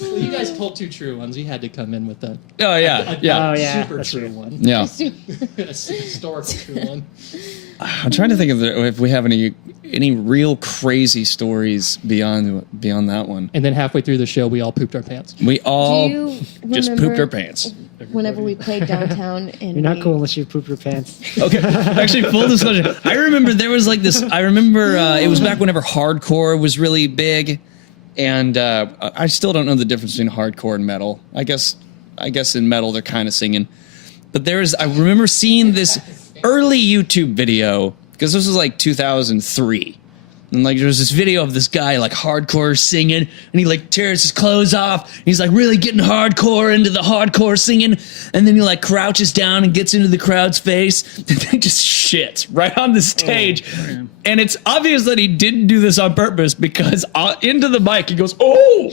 Well, you guys told 2 true ones. You had to come in with a Oh, yeah. Yeah. Oh, yeah, super that's true true. one. Yeah. A historical true one. I'm trying to think of if we have any real crazy stories beyond that one. And then halfway through the show, we all pooped our pants. We all Do you just remember pooped our pants. Whenever we played downtown, and You're not cool unless you poop your pants. Okay, actually, full disclosure. I remember there was like this. I remember it was back whenever hardcore was really big, and I still don't know the difference between hardcore and metal. I guess in metal they're kind of singing, but I remember seeing this early YouTube video because this was like 2003. And like there was this video of this guy like hardcore singing, and he like tears his clothes off. And he's like really getting hardcore into the hardcore singing, and then he like crouches down and gets into the crowd's face, and then just shits right on the stage. And it's obvious that he didn't do this on purpose because into the mic he goes, "Oh!"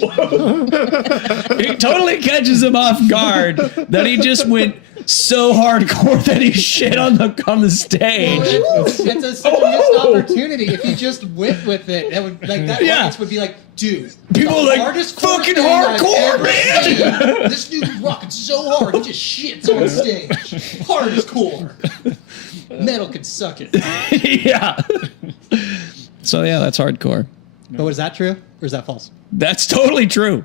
It totally catches him off guard that he just went so hardcore that he shit on the stage. It's such a missed opportunity. If he just went with it, that would that Yeah. audience would be like, dude, People the are like, hardest core "Fucking thing I've hardcore, ever man!" seen. This dude's rocking so hard, he just shits on stage. Hardest core. Metal could suck it. Yeah. So yeah, that's hardcore. But was that true or is that false? That's totally true.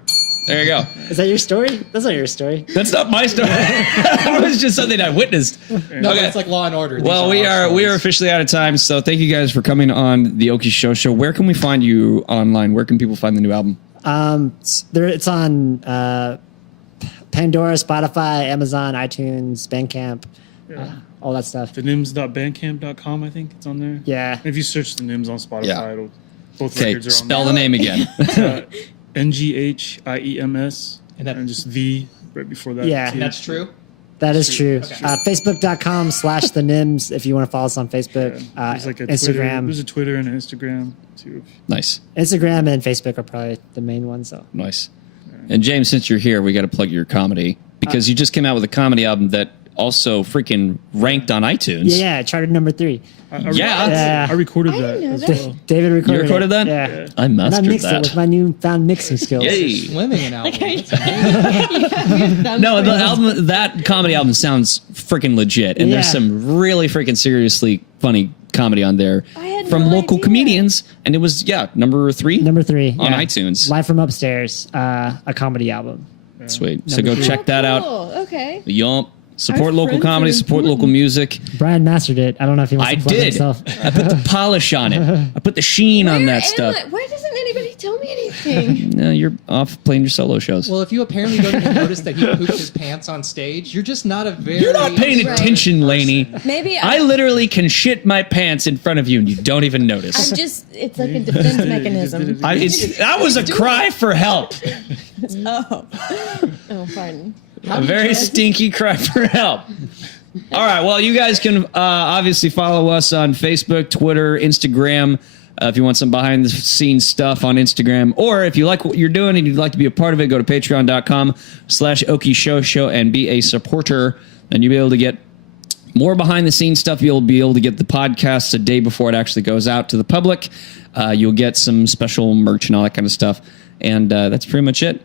There you go. Is that your story? That's not your story. That's not my story. That was just something I witnessed. No, but it's like Law and Order. These Well, we our are stories. officially out of time. So thank you guys for coming on the Oki Show. Where can we find you online? Where can people find the new album? It's on Pandora, Spotify, Amazon, iTunes, Bandcamp, all that stuff. Nghiems.bandcamp.com, I think it's on there. Yeah. If you search the Nghiems on Spotify, Yeah. both Okay, records are on spell the name again. there. Nghiems, And that- and just V right before that. Yeah. T. And that's true? That is true. Okay. Facebook.com/the Nghiems if you want to follow us on Facebook. There's like a Instagram. Twitter, there's a Twitter and an Instagram too. Nice. Instagram and Facebook are probably the main ones. So Nice. And James, since you're here, we got to plug your comedy because you just came out with a comedy album that also freaking ranked on iTunes. yeah, charted number 3. Yeah. I recorded I that. didn't know as that. well. David recorded. You recorded that? Yeah. I And I mastered mixed it with that. my newfound mixing skills. Yay. Swimming in album. No, the album, that comedy album sounds freaking legit, and there's Yeah. some really freaking seriously funny comedy on there I had from no local idea. comedians, and it was number 3. Number 3 On yeah. iTunes. Live from Upstairs, a comedy album. Sweet. So Number go 3. check that out. Cool. Okay. Yump. Support Our local friends comedy. are Support local music. Brian mastered it. I don't know if he wants I to plug did. himself. I put the polish on it. I put the sheen on Where that stuff. am I? Why doesn't anybody tell me anything? No, you're off playing your solo shows. Well, if you apparently don't even notice that he pooped his pants on stage, you're just not a very... You're not paying Right. attention, Laney. Maybe I literally can shit my pants in front of you and you don't even notice. I'm just, it's like a defense mechanism. That was a cry for help. Oh, pardon. How A do you very try- stinky cry for help. All right. Well, you guys can obviously follow us on Facebook, Twitter, Instagram. If you want some behind the scenes stuff on Instagram, or if you like what you're doing and you'd like to be a part of it, go to patreon.com/Okie and be a supporter. And you'll be able to get more behind the scenes stuff. You'll be able to get the podcast a day before it actually goes out to the public. You'll get some special merch and all that kind of stuff. And that's pretty much it.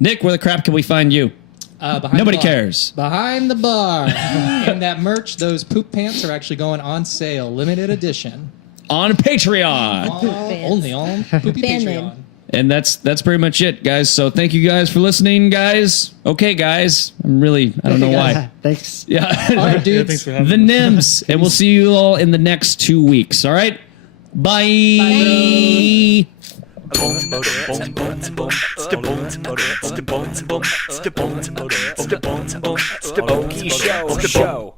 Nick, where the crap can we find you? Behind Nobody the bar. cares. Behind the bar. And that merch, those poop pants are actually going on sale. Limited edition. On Patreon. Only on Poopy Band Patreon. name. And that's pretty much it, guys. So thank you guys for listening, guys. Okay, guys. I don't know why. Thanks. All Yeah. right, Yeah, dudes. thanks for having The me. Nghiems. And we'll see you all in the next 2 weeks. All right? Bye. Show.